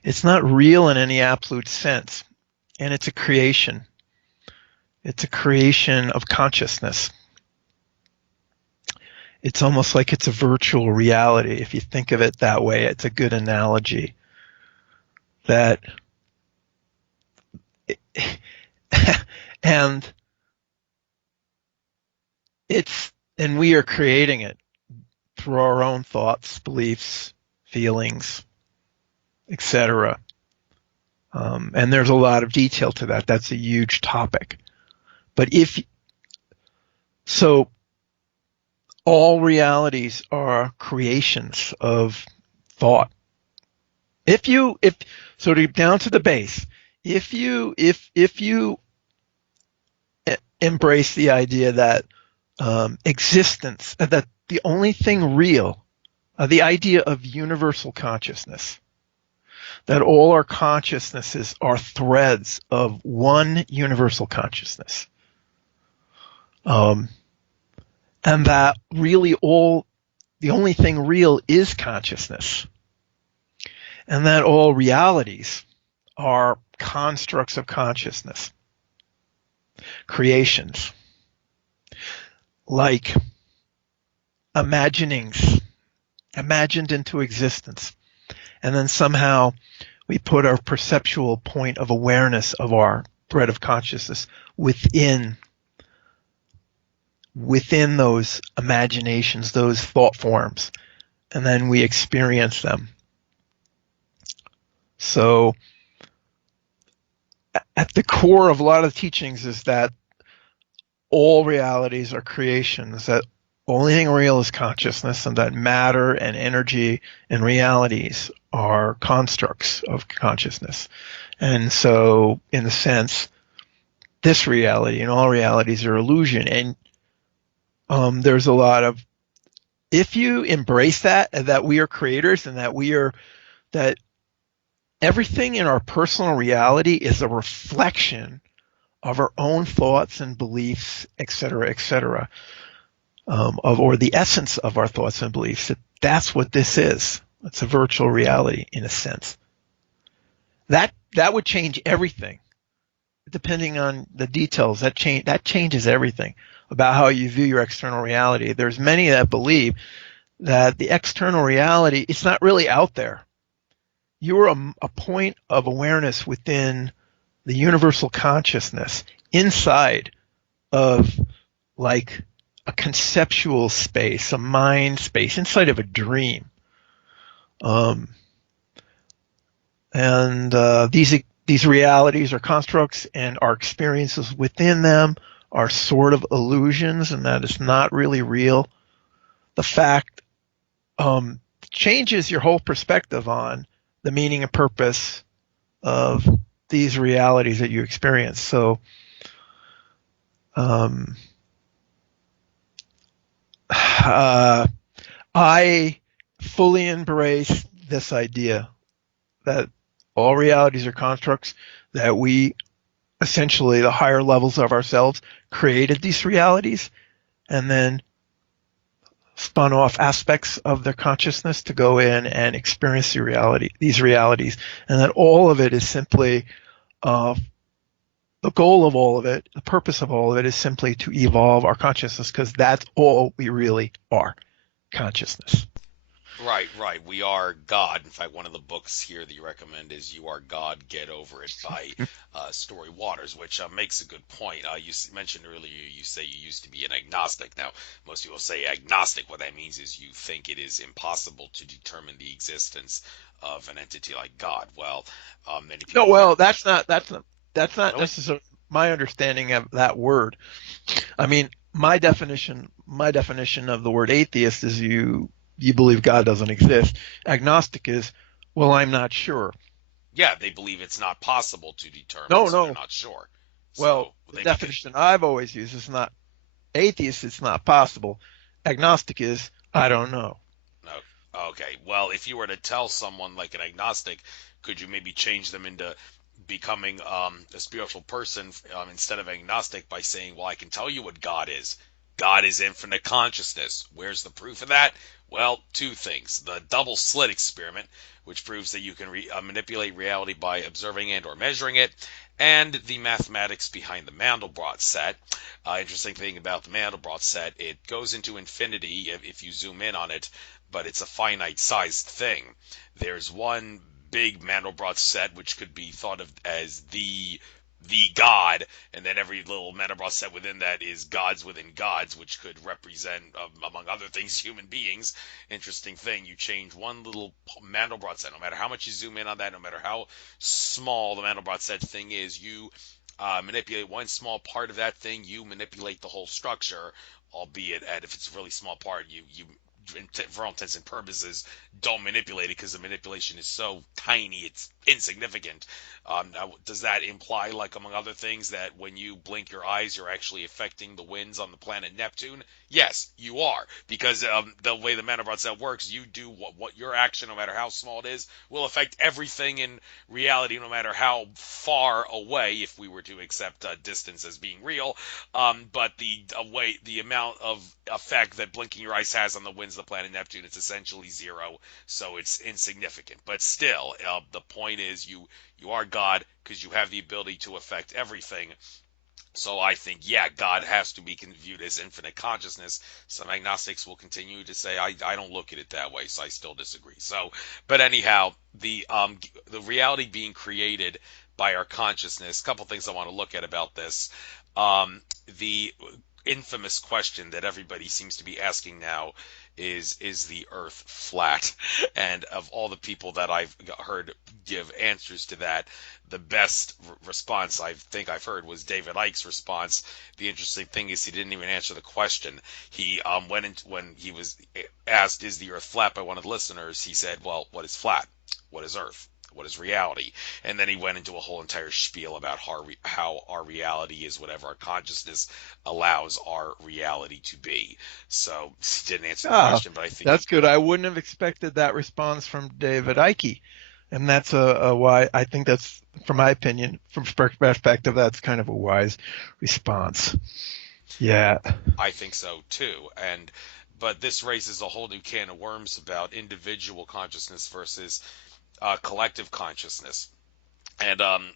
It's not real in any absolute sense, and it's a creation. It's a creation of consciousness. It's almost like it's a virtual reality. If you think of it that way, it's a good analogy. That and we are creating it through our own thoughts, beliefs, feelings, etc. And there's a lot of detail to that. That's a huge topic. But so all realities are creations of thought. So down to the base, if you embrace the idea that existence, that the only thing real, the idea of universal consciousness, that all our consciousnesses are threads of one universal consciousness, and that really the only thing real is consciousness, and that all realities are constructs of consciousness, creations, like imaginings, imagined into existence, and then somehow We put our perceptual point of awareness of our thread of consciousness within those imaginations, those thought forms, and then we experience them. So at the core of a lot of the teachings is that all realities are creations, that only thing real is consciousness, and that matter and energy and realities are constructs of consciousness. And so, in a sense, this reality and all realities are illusion. And there's a lot of, if you embrace that we are creators and that everything in our personal reality is a reflection of our own thoughts and beliefs, et cetera, or the essence of our thoughts and beliefs. That's what this is. It's a virtual reality in a sense. That would change everything, depending on the details. That changes everything about how you view your external reality. There's many that believe that the external reality is not really out there. You're a point of awareness within the universal consciousness inside of like a conceptual space, a mind space, inside of a dream. These realities are constructs, and our experiences within them are sort of illusions, and that is not really real. The fact changes your whole perspective on the meaning and purpose of these realities that you experience. So, I fully embrace this idea that all realities are constructs, that we essentially, the higher levels of ourselves, created these realities and then spun off aspects of their consciousness to go in and experience these realities, and that all of it is simply the goal of all of it, the purpose of all of it is simply to evolve our consciousness, because that's all we really are, consciousness. Right, right. We are God. In fact, one of the books here that you recommend is "You Are God, Get Over It" by Story Waters, which makes a good point. Mentioned earlier, you say you used to be an agnostic. Now, most people say agnostic. What that means is you think it is impossible to determine the existence of an entity like God. Well, many No, people well, argue. that's not Really? necessarily my understanding of that word. I mean, my definition of the word atheist is you believe God doesn't exist. Agnostic is, well, I'm not sure. Yeah, they believe it's not possible to determine, No, so they're no. not sure. Well, So the they make it. definition I've always used is not atheist. It's not possible. Agnostic is I don't know. No. Okay. Well, if you were to tell someone like an agnostic, could you maybe change them into becoming a spiritual person instead of agnostic by saying, well, I can tell you what God is. God is infinite consciousness. Where's the proof of that? Well, two things. The double slit experiment, which proves that you can manipulate reality by observing and or measuring it, and the mathematics behind the Mandelbrot set. Interesting thing about the Mandelbrot set, it goes into infinity if you zoom in on it, but it's a finite sized thing. There's one big Mandelbrot set which could be thought of as the God, and then every little Mandelbrot set within that is gods within gods, which could represent, among other things, human beings. Interesting thing, you change one little Mandelbrot set, no matter how much you zoom in on that, no matter how small the Mandelbrot set thing is, you manipulate one small part of that thing, you manipulate the whole structure, albeit at if it's a really small part, you for all intents and purposes, don't manipulate it because the manipulation is so tiny, it's insignificant. Now, does that imply, like among other things, that when you blink your eyes, you're actually affecting the winds on the planet Neptune? Yes, you are, because the way the Mandelbrot set works, you do what your action, no matter how small it is, will affect everything in reality, no matter how far away, if we were to accept distance as being real. But the amount of effect that blinking your eyes has on the winds of the planet Neptune, it's essentially zero, so it's insignificant. But still, the point is you are God because you have the ability to affect everything. So I think, yeah, God has to be viewed as infinite consciousness. Some agnostics will continue to say, I don't look at it that way, so I still disagree. So, but anyhow, the reality being created by our consciousness. A couple things I want to look at about this. Um, the infamous question that everybody seems to be asking now is the Earth flat? And of all the people that I've heard give answers to that, the best response I think I've heard was David Icke's response. The interesting thing is he didn't even answer the question. He went into, when he was asked, "Is the Earth flat?" by one of the listeners, he said, "Well, what is flat? What is Earth? What is reality?" And then he went into a whole entire spiel about how our reality is whatever our consciousness allows our reality to be. So he didn't answer the Ah, question, but I think he that's good. could. I wouldn't have expected that response from David Icke. And that's a why I think that's, from my opinion, from perspective, that's kind of a wise response. Yeah. I think so too. But this raises a whole new can of worms about individual consciousness versus collective consciousness. And I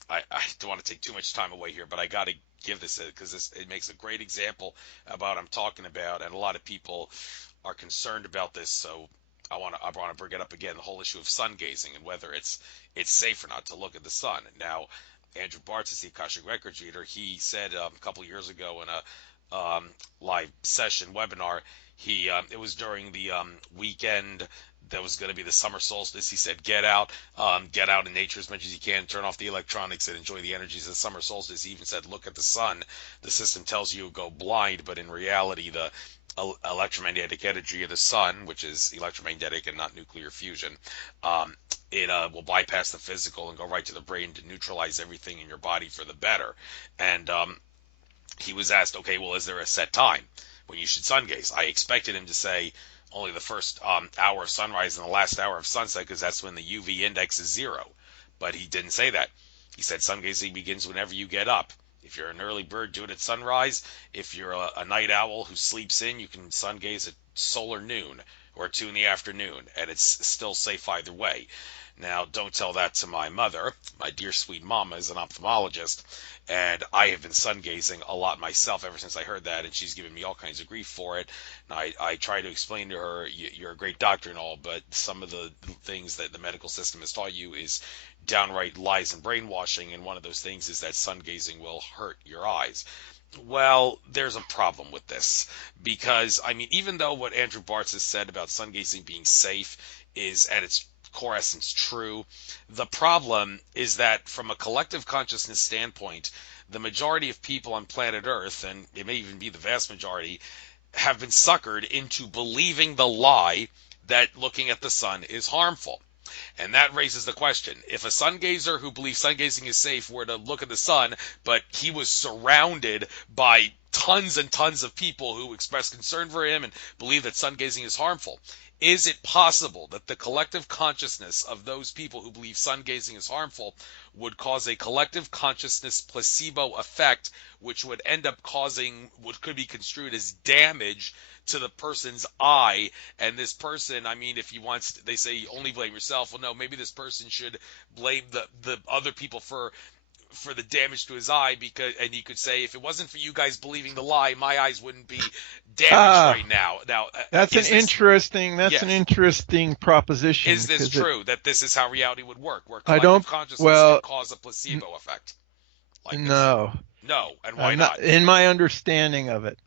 don't want to take too much time away here, but I got to give this because it makes a great example about what I'm talking about, and a lot of people are concerned about this. So I want to bring it up again, the whole issue of sun gazing and whether it's safe or not to look at the sun. Now, Andrew Bartz is the Akashic Records reader. He said a couple of years ago in a live session webinar, it was during the weekend that was going to be the summer solstice. He said, get out in nature as much as you can, turn off the electronics and enjoy the energies of the summer solstice. He even said, look at the sun. The system tells you go blind, but in reality, the electromagnetic energy of the sun, which is electromagnetic and not nuclear fusion, it will bypass the physical and go right to the brain to neutralize everything in your body for the better. And he was asked, okay, well, is there a set time when you should sun gaze? I expected him to say only the first hour of sunrise and the last hour of sunset, because that's when the UV index is 0. But he didn't say that. He said sun gazing begins whenever you get up. If you're an early bird, do it at sunrise. If you're a night owl who sleeps in, you can sun gaze at solar noon or 2 in the afternoon, and it's still safe either way. Now, don't tell that to my mother. My dear sweet mama is an ophthalmologist, and I have been sun gazing a lot myself ever since I heard that, and she's given me all kinds of grief for it. And I try to explain to her, you're a great doctor and all, but some of the things that the medical system has taught you is downright lies and brainwashing, and one of those things is that sun gazing will hurt your eyes. Well, there's a problem with this because, I mean, even though what Andrew Bartz has said about sun gazing being safe is at its core essence true, the problem is that from a collective consciousness standpoint, the majority of people on planet Earth, and it may even be the vast majority, have been suckered into believing the lie that looking at the sun is harmful. And that raises the question, if a sun gazer who believes sun gazing is safe were to look at the sun, but he was surrounded by tons and tons of people who express concern for him and believe that sun gazing is harmful, is it possible that the collective consciousness of those people who believe sun gazing is harmful would cause a collective consciousness placebo effect, which would end up causing what could be construed as damage to the person's eye? And this person, I mean, if he wants, they say only blame yourself. Well, no, maybe this person should blame the other people for the damage to his eye, because, and he could say, if it wasn't for you guys believing the lie, my eyes wouldn't be damaged Ah, right now. Now, that's an is this yes? interesting proposition Is this because it, true that this is how reality would work, where I collective don't, consciousness can well, cause a placebo effect like this? no, No, and why I'm not, not? in my understanding of it.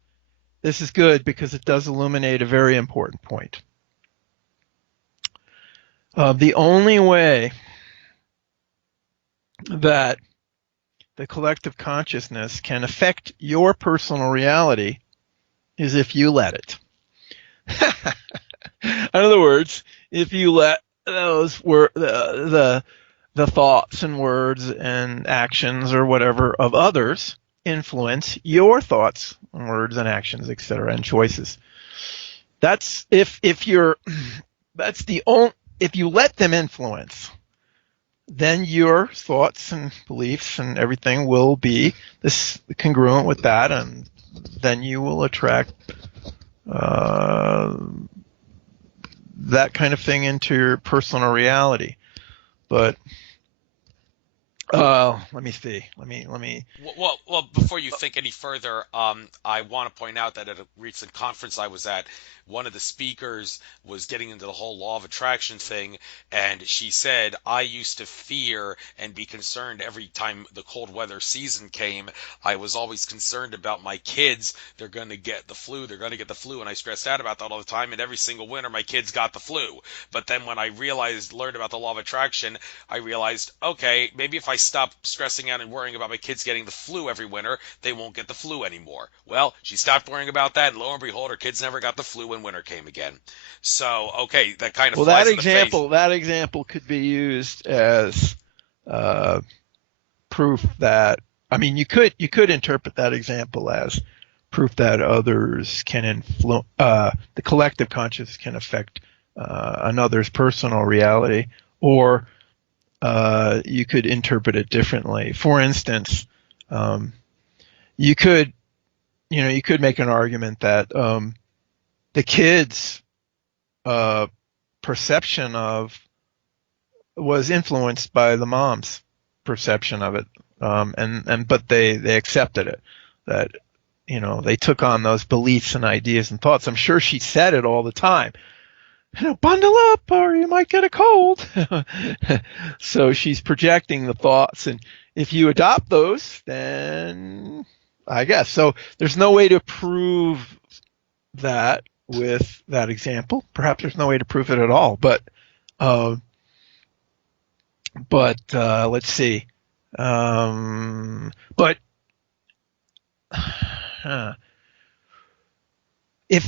This is good because it does illuminate a very important point. The only way that the collective consciousness can affect your personal reality is if you let it. In other words, if you let those the thoughts and words and actions or whatever of others influence your thoughts and words and actions, etc., and choices. That's if you're that's the only if you let them influence, then your thoughts and beliefs and everything will be this congruent with that, and then you will attract that kind of thing into your personal reality. But Let me see. Let me. Well, before you think any further, I want to point out that at a recent conference I was at, one of the speakers was getting into the whole law of attraction thing, and she said, I used to fear and be concerned every time the cold weather season came. I was always concerned about my kids. They're going to get the flu. They're going to get the flu. And I stressed out about that all the time. And every single winter, my kids got the flu. But then when I learned about the law of attraction, I realized, okay, maybe if I stop stressing out and worrying about my kids getting the flu every winter, they won't get the flu anymore. Well, she stopped worrying about that, and lo and behold, her kids never got the flu when winter came again. So, okay, that kind of Well, flies in the face. that example could be used as uh, proof that. I mean, you could interpret that example as proof that others can influence. The collective consciousness can affect another's personal reality, or you could interpret it differently. For instance, um, you could you could make an argument that the kids' uh, perception of was influenced by the mom's perception of it, and but they accepted it, that they took on those beliefs and ideas and thoughts. I'm sure she said it all the time. Bundle up or you might get a cold. So she's projecting the thoughts, and if you adopt those, then I guess so. There's no way to prove that with that example. Perhaps there's no way to prove it at all. Uh, let's see. But if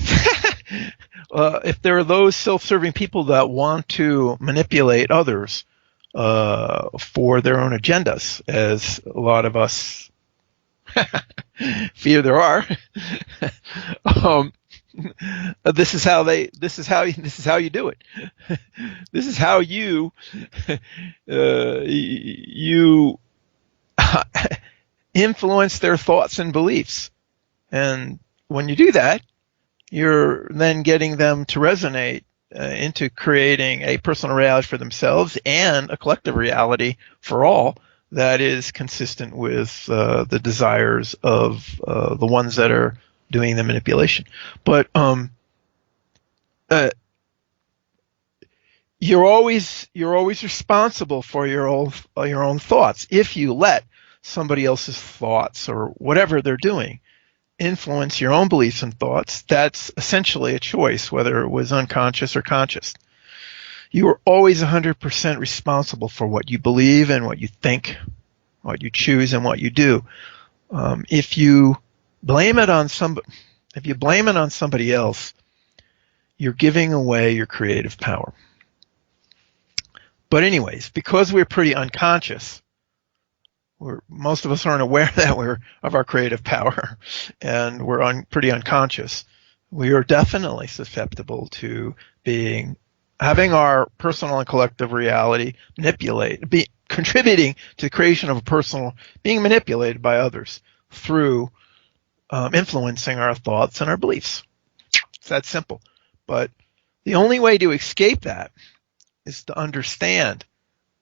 if there are those self-serving people that want to manipulate others for their own agendas, as a lot of us fear there are, um, this is how you do it. This is how you you influence their thoughts and beliefs. And when you do that, you're then getting them to resonate into creating a personal reality for themselves and a collective reality for all that is consistent with the desires of the ones that are doing the manipulation. But you're always responsible for your own thoughts. If you let somebody else's thoughts or whatever they're doing influence your own beliefs and thoughts, that's essentially a choice, whether it was unconscious or conscious. You are always 100% responsible for what you believe and what you think, what you choose and what you do. If you blame it on somebody else, you're giving away your creative power. But anyways, because we're pretty unconscious, most of us aren't aware that we're of our creative power, and we're pretty unconscious. We are definitely susceptible to having our personal and collective reality contributing to the creation of being manipulated by others through influencing our thoughts and our beliefs. It's that simple. But the only way to escape that is to understand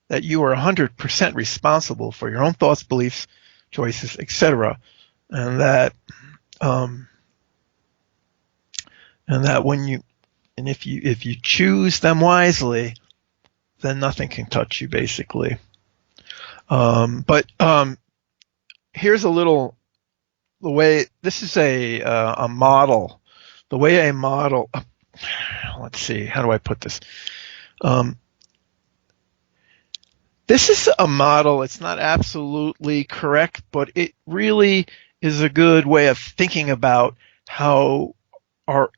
that you are 100% responsible for your own thoughts, beliefs, choices, etc., and that if you choose them wisely, then nothing can touch you, basically. But here's the way this is a model. The way a model. Let's see. How do I put this? This is a model. It's not absolutely correct, but it really is a good way of thinking about how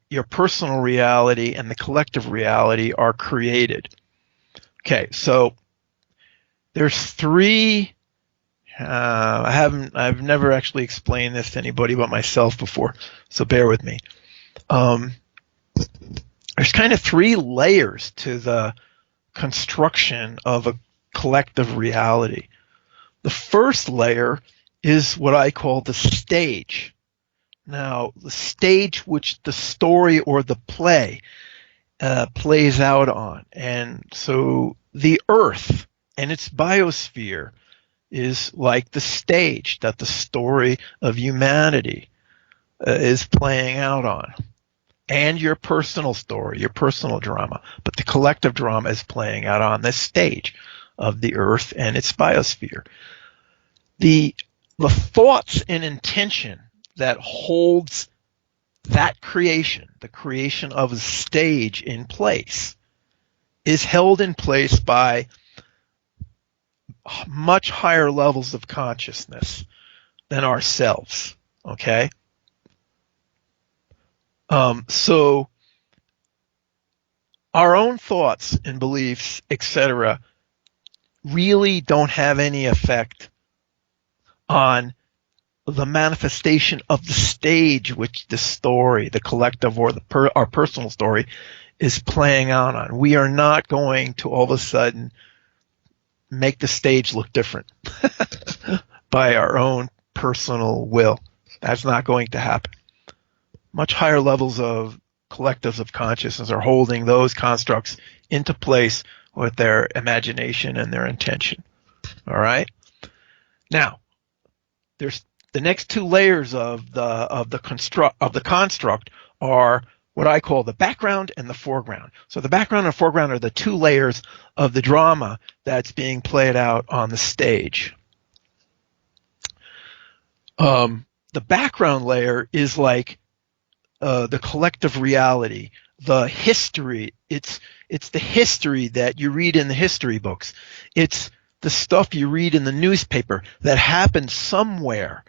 your personal reality and the collective reality are created. Okay, so there's three. I've never actually explained this to anybody but myself before, so bear with me. There's kind of three layers to the construction of a collective reality. The first layer is what I call the stage. Now, the stage which the story or the play plays out on. And so the Earth and its biosphere is like the stage that the story of humanity is playing out on, and your personal story, your personal drama. But the collective drama is playing out on this stage of the Earth and its biosphere. The thoughts and intention that holds that creation, the creation of a stage in place, is held in place by much higher levels of consciousness than ourselves. Okay? So our own thoughts and beliefs, etc., really don't have any effect on the manifestation of the stage which the story, the collective or our personal story, is playing out on. We are not going to all of a sudden make the stage look different by our own personal will. That's not going to happen. Much higher levels of collectives of consciousness are holding those constructs into place with their imagination and their intention. All right? Now, there's the next two layers of the construct are what I call the background and the foreground. So the background and foreground are the two layers of the drama that's being played out on the stage. The background layer is like the collective reality, the history. It's the history that you read in the history books. It's the stuff you read in the newspaper that happened somewhere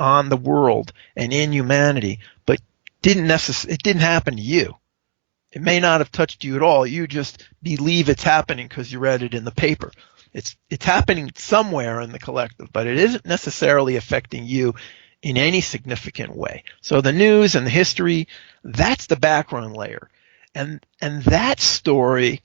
on the world and in humanity, but it didn't happen to you. It may not have touched you at all. You just believe it's happening because you read it in the paper. It's happening somewhere in the collective, but it isn't necessarily affecting you in any significant way. So the news and the history, that's the background layer. And that story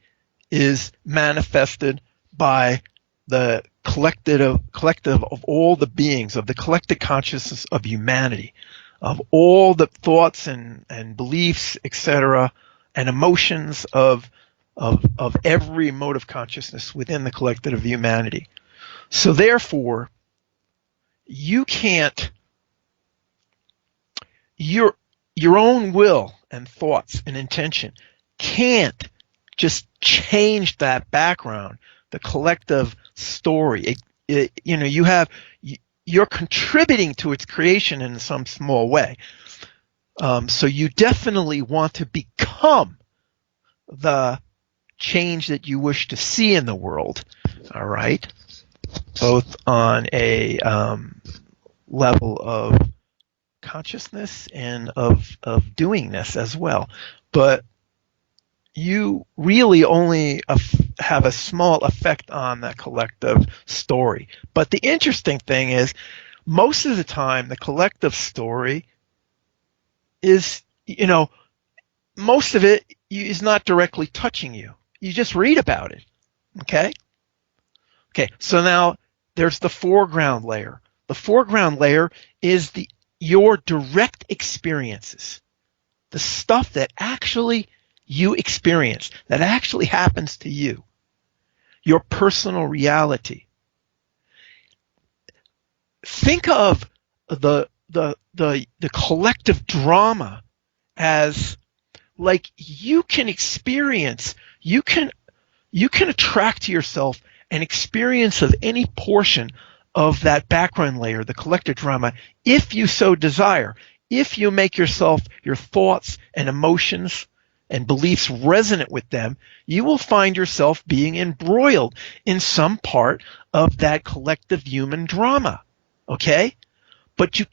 is manifested by the collective of all the beings, of the collective consciousness of humanity, of all the thoughts and beliefs, etc., and emotions of every mode of consciousness within the collective of humanity. So therefore, you can't, your own will and thoughts and intention can't just change that background, the collective story. You're contributing to its creation in some small way. So you definitely want to become the change that you wish to see in the world, all right? Both on a level of consciousness and of doingness as well. But you really only have a small effect on that collective story. But the interesting thing is, most of the time, the collective story is, most of it is not directly touching you. You just read about it. Okay? Okay, so now there's the foreground layer. The foreground layer is your direct experiences, the stuff that actually you experience, that actually happens to you, your personal reality. Think of the collective drama as like you can experience, you can attract to yourself an experience of any portion of that background layer, the collective drama, if you so desire. If you make yourself, your thoughts and emotions and beliefs resonant with them, you will find yourself being embroiled in some part of that collective human drama. Okay? But it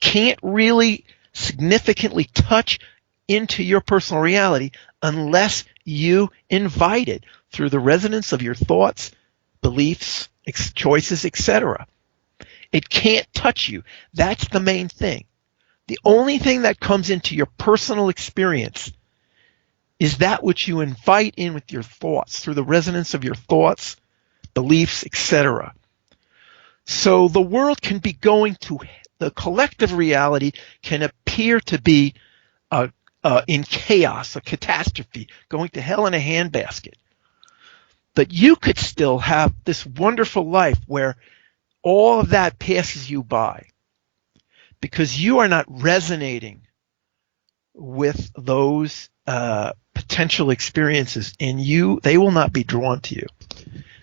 can't really significantly touch into your personal reality unless you invite it through the resonance of your thoughts, beliefs, choices, etc. It can't touch you. That's the main thing. The only thing that comes into your personal experience is that which you invite in with your thoughts, through the resonance of your thoughts, beliefs, etc. So the world can be going to, the collective reality can appear to be in chaos, a catastrophe, going to hell in a handbasket. But you could still have this wonderful life where all of that passes you by because you are not resonating with those potential experiences, and they will not be drawn to you.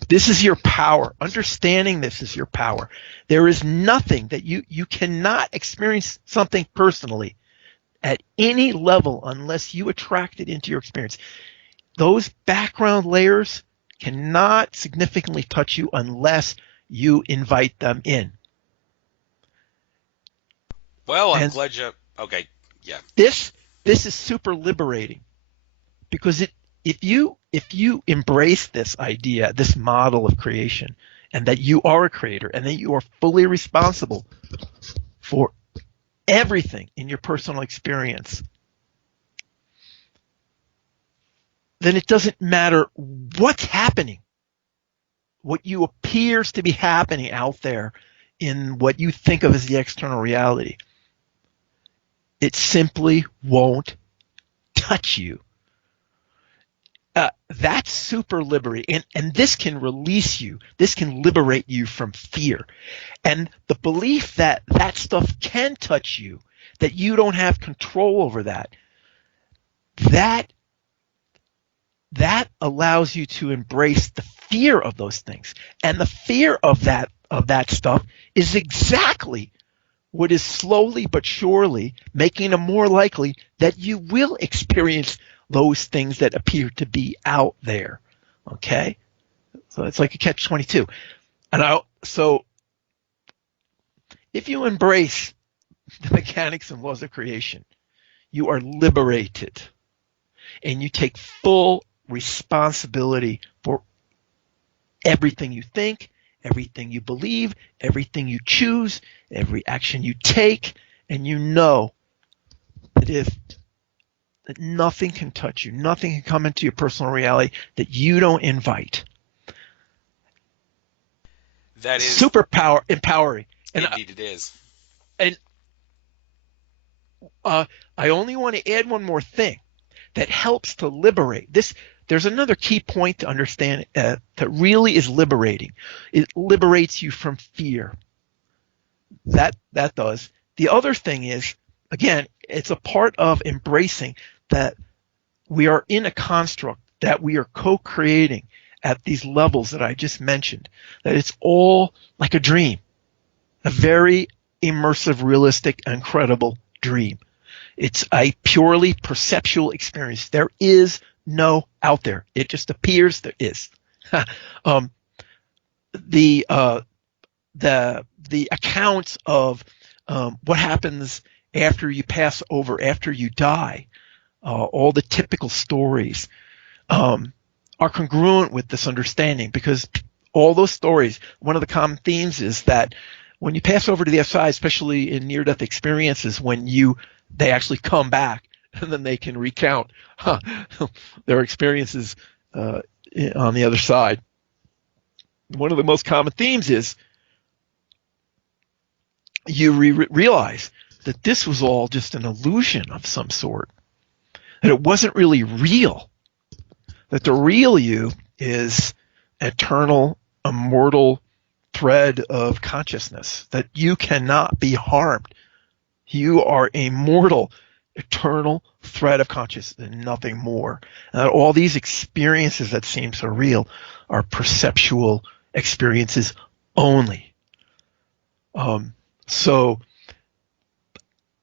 This is your power. Understanding this is your power. There is nothing that you cannot experience something personally at any level unless you attract it into your experience. Those background layers cannot significantly touch you unless you invite them in. Well, I'm And glad you. Okay, yeah. this is super liberating because if you embrace this idea, this model of creation, and that you are a creator and that you are fully responsible for everything in your personal experience, then it doesn't matter what's happening, what you appears to be happening out there in what you think of as the external reality. It simply won't touch you. That's super liberating. And this can release you. This can liberate you from fear. And the belief that that stuff can touch you, that you don't have control over that allows you to embrace the fear of those things. And the fear of that stuff is exactly what is slowly but surely making it more likely that you will experience those things that appear to be out there. Okay? So it's like a catch-22. So if you embrace the mechanics and laws of creation, you are liberated and you take full responsibility for everything you think, everything you believe, everything you choose, every action you take, and you know that nothing can touch you, nothing can come into your personal reality that you don't invite. That is Super empowering. indeed it is. And I only want to add one more thing that helps to liberate this. There's another key point to understand that really is liberating. It liberates you from fear. That does. The other thing is, again, it's a part of embracing that we are in a construct that we are co-creating at these levels that I just mentioned, that it's all like a dream, a very immersive, realistic, incredible dream. It's a purely perceptual experience. There is no out there. It just appears there is. The accounts of what happens after you pass over, after you die, all the typical stories are congruent with this understanding, because all those stories, one of the common themes is that when you pass over to the other side, especially in near-death experiences, they actually come back and then they can recount their experiences on the other side. One of the most common themes is you realize that this was all just an illusion of some sort, that it wasn't really real, that the real you is eternal, immortal thread of consciousness, that you cannot be harmed. You are a mortal, eternal thread of consciousness and nothing more. And all these experiences that seem so real are perceptual experiences only. So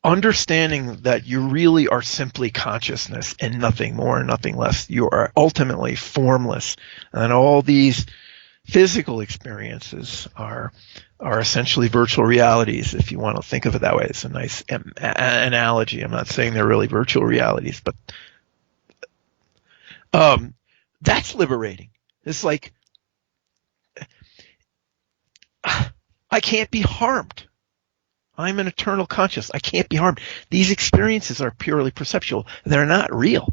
understanding that you really are simply consciousness and nothing more and nothing less. You are ultimately formless. And all these physical experiences are essentially virtual realities, if you want to think of it that way. It's a nice analogy. I'm not saying they're really virtual realities, but that's liberating. It's like, I can't be harmed. I'm an eternal conscious. I can't be harmed. These experiences are purely perceptual. They're not real.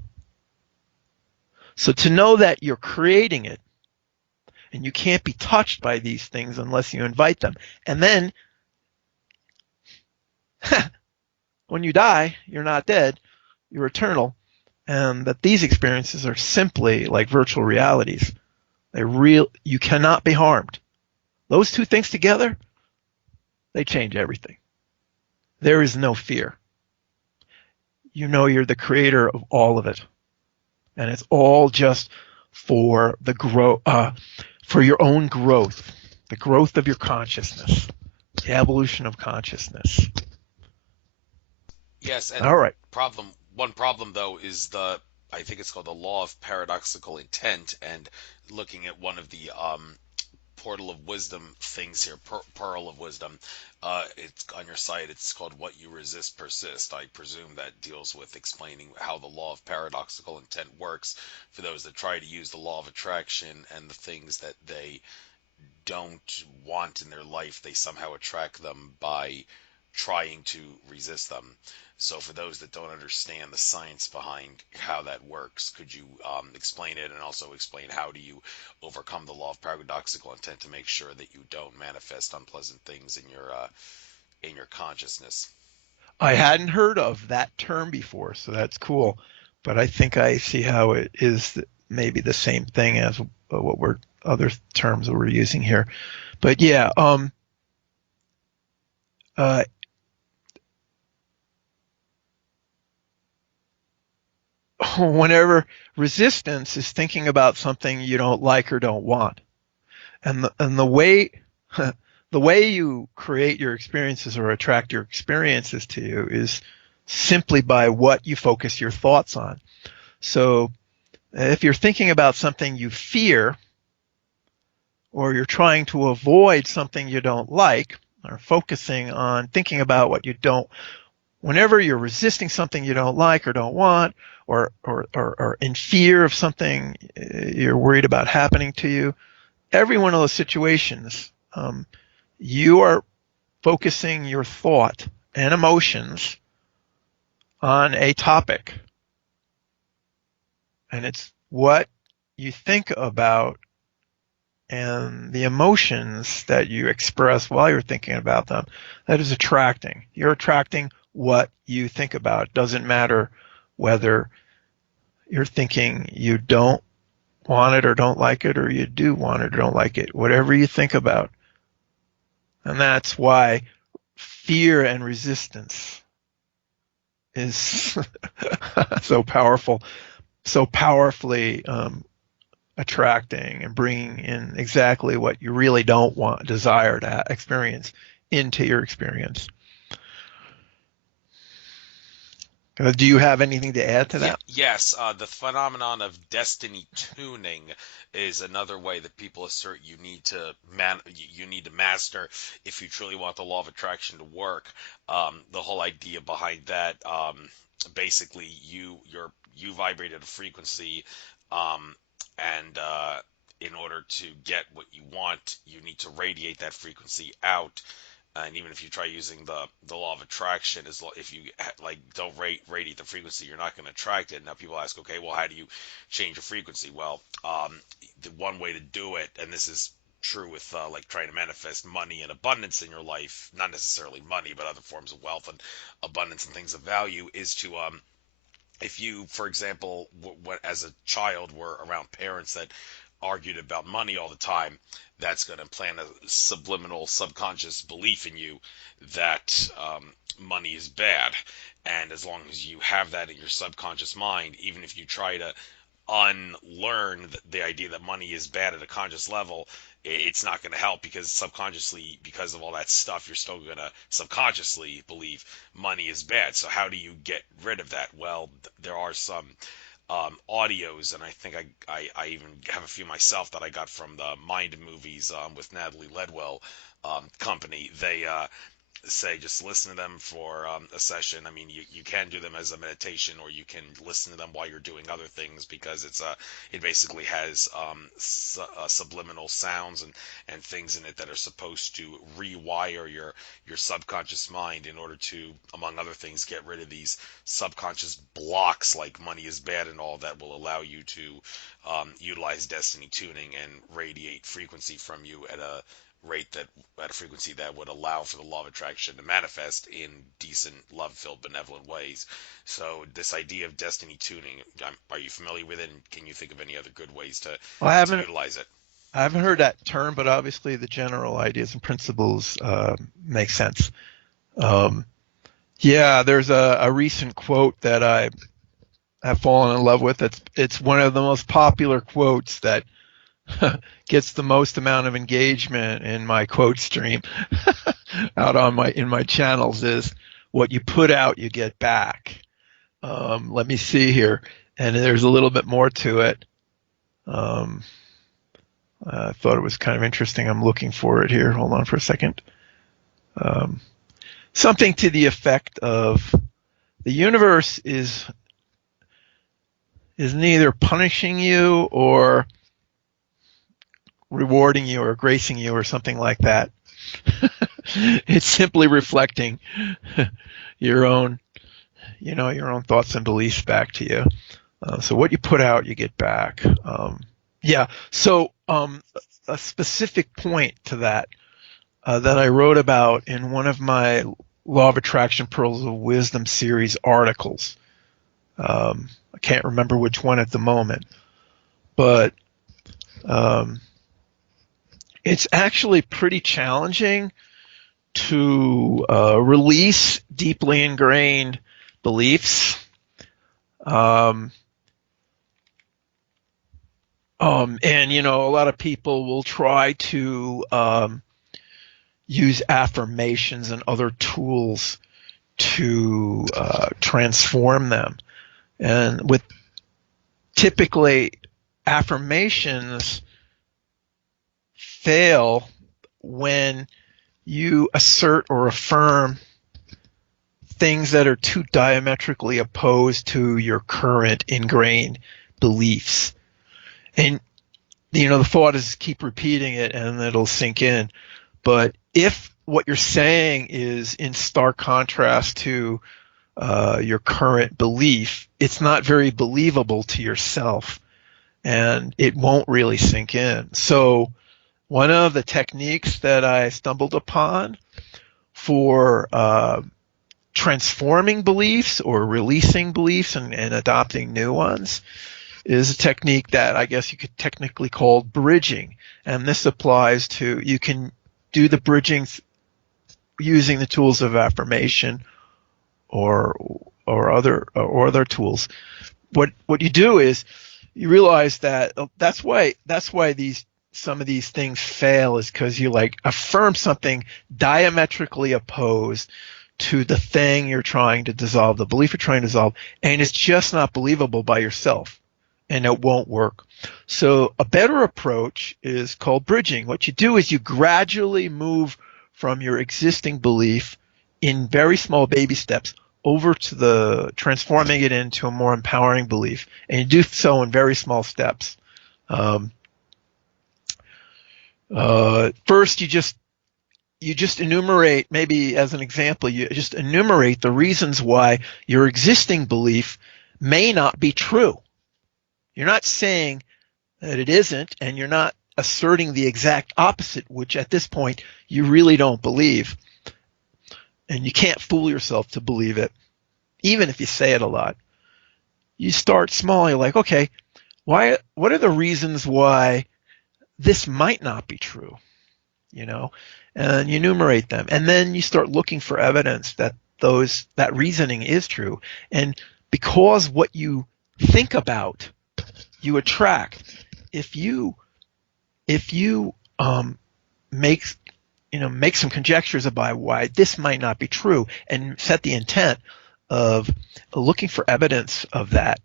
So to know that you're creating it, and you can't be touched by these things unless you invite them. And then, when you die, you're not dead, you're eternal. And that these experiences are simply like virtual realities You cannot be harmed. Those two things together, they change everything. There is no fear. You know you're the creator of all of it, and it's all just for the for your own growth, the growth of your consciousness, the evolution of consciousness. Yes, and All right. one problem though is I think it's called the law of paradoxical intent, and looking at one of the portal of wisdom things here, pearl of wisdom. It's on your site. It's called "What You Resist Persist." I presume that deals with explaining how the law of paradoxical intent works for those that try to use the law of attraction, and the things that they don't want in their life, they somehow attract them by trying to resist them. So, for those that don't understand the science behind how that works, could you explain it, and also explain how do you overcome the law of paradoxical intent to make sure that you don't manifest unpleasant things in your consciousness? I hadn't heard of that term before, so that's cool. But I think I see how it is maybe the same thing as what we're other terms that we're using here. But yeah, uh, whenever resistance is thinking about something you don't like or don't want, and the way the way you create your experiences or attract your experiences to you is simply by what you focus your thoughts on. So if you're thinking about something you fear, or you're trying to avoid something you don't like, or focusing on thinking about what you don't, whenever you're resisting something you don't like or don't want, or in fear of something you're worried about happening to you, every one of those situations, you are focusing your thought and emotions on a topic. And it's what you think about and the emotions that you express while you're thinking about them that is attracting. You're attracting what you think about. It doesn't matter whether you're thinking you don't want it or don't like it, or you do want it or don't like it. Whatever you think about. And that's why fear and resistance is so powerful, so powerfully attracting and bringing in exactly what you really don't want, desire to experience into your experience. Do you have anything to add to Yeah, that? yes, the phenomenon of destiny tuning is another way that people assert you need to master if you truly want the law of attraction to work. The whole idea behind that, basically, you vibrate at a frequency, um, and in order to get what you want, you need to radiate that frequency out. And even if you try using the law of attraction, if you like don't radiate the frequency, you're not going to attract it. Now people ask, okay, well, how do you change your frequency? Well, the one way to do it, and this is true with like trying to manifest money and abundance in your life, not necessarily money, but other forms of wealth and abundance and things of value, is to if you, for example, as a child were around parents that argued about money all the time, that's going to plant a subliminal, subconscious belief in you that money is bad. And as long as you have that in your subconscious mind, even if you try to unlearn the idea that money is bad at a conscious level, it's not going to help, because subconsciously, because of all that stuff, you're still going to subconsciously believe money is bad. So how do you get rid of that? Well, there are some audios, and I think I even have a few myself that I got from the Mind movies with Natalie Ledwell company. They say just listen to them for a session. I mean, you can do them as a meditation, or you can listen to them while you're doing other things, because it basically has subliminal sounds and things in it that are supposed to rewire your subconscious mind in order to, among other things, get rid of these subconscious blocks like money is bad and all, that will allow you to utilize destiny tuning and radiate frequency from you at a frequency that would allow for the law of attraction to manifest in decent, love-filled, benevolent ways. So this idea of destiny tuning, are you familiar with it? And can you think of any other good ways I to haven't utilize it? I haven't heard that term, but obviously the general ideas and principles make sense. Um, yeah, there's a recent quote that I have fallen in love with. It's one of the most popular quotes that gets the most amount of engagement in my quote stream out on my in my channels is what you put out, you get back. Let me see here, and there's a little bit more to it. Um, I thought it was kind of interesting. I'm looking for it here. Hold on for a second. Um, Something to the effect of the universe is neither punishing you or rewarding you or gracing you or something like that. It's simply reflecting your own, your own thoughts and beliefs back to you. So what you put out, you get back. Yeah. So a specific point to that that I wrote about in one of my Law of Attraction Pearls of Wisdom series articles. I can't remember which one at the moment, but it's actually pretty challenging to release deeply ingrained beliefs. And a lot of people will try to use affirmations and other tools to transform them. And with typically affirmations fail when you assert or affirm things that are too diametrically opposed to your current ingrained beliefs. And the thought is keep repeating it and it'll sink in. But if what you're saying is in stark contrast to your current belief, it's not very believable to yourself and it won't really sink in. So one of the techniques that I stumbled upon for transforming beliefs or releasing beliefs and adopting new ones is a technique that I guess you could technically call bridging. And this applies to, you can do the bridging using the tools of affirmation or other tools. What you do is you realize that that's why some of these things fail is because you like affirm something diametrically opposed to the thing you're trying to dissolve, the belief you're trying to dissolve, and it's just not believable by yourself, and it won't work. So a better approach is called bridging. What you do is you gradually move from your existing belief in very small baby steps over to the transforming it into a more empowering belief, and you do so in very small steps. First, you just enumerate, maybe as an example, you just enumerate the reasons why your existing belief may not be true. You're not saying that it isn't, and you're not asserting the exact opposite, which at this point you really don't believe. And you can't fool yourself to believe it, even if you say it a lot. You start small. You're like, okay, what are the reasons why this might not be true? And you enumerate them. And then you start looking for evidence that that reasoning is true. And because what you think about, you attract. If you make some conjectures about why this might not be true and set the intent of looking for evidence of that,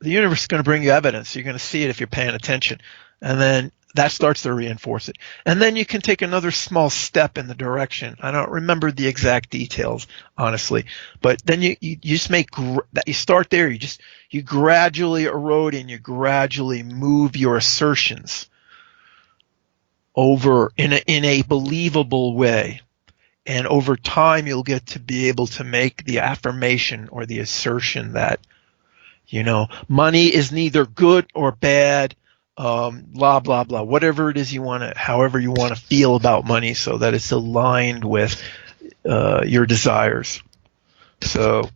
the universe is going to bring you evidence. You're going to see it if you're paying attention. And then that starts to reinforce it. And then you can take another small step in the direction. I don't remember the exact details, honestly, but then you just make that. You start there. You gradually erode and you gradually move your assertions over in a believable way. And over time, you'll get to be able to make the affirmation or the assertion that, money is neither good or bad, blah, blah, blah, whatever it is however you want to feel about money so that it's aligned with your desires. So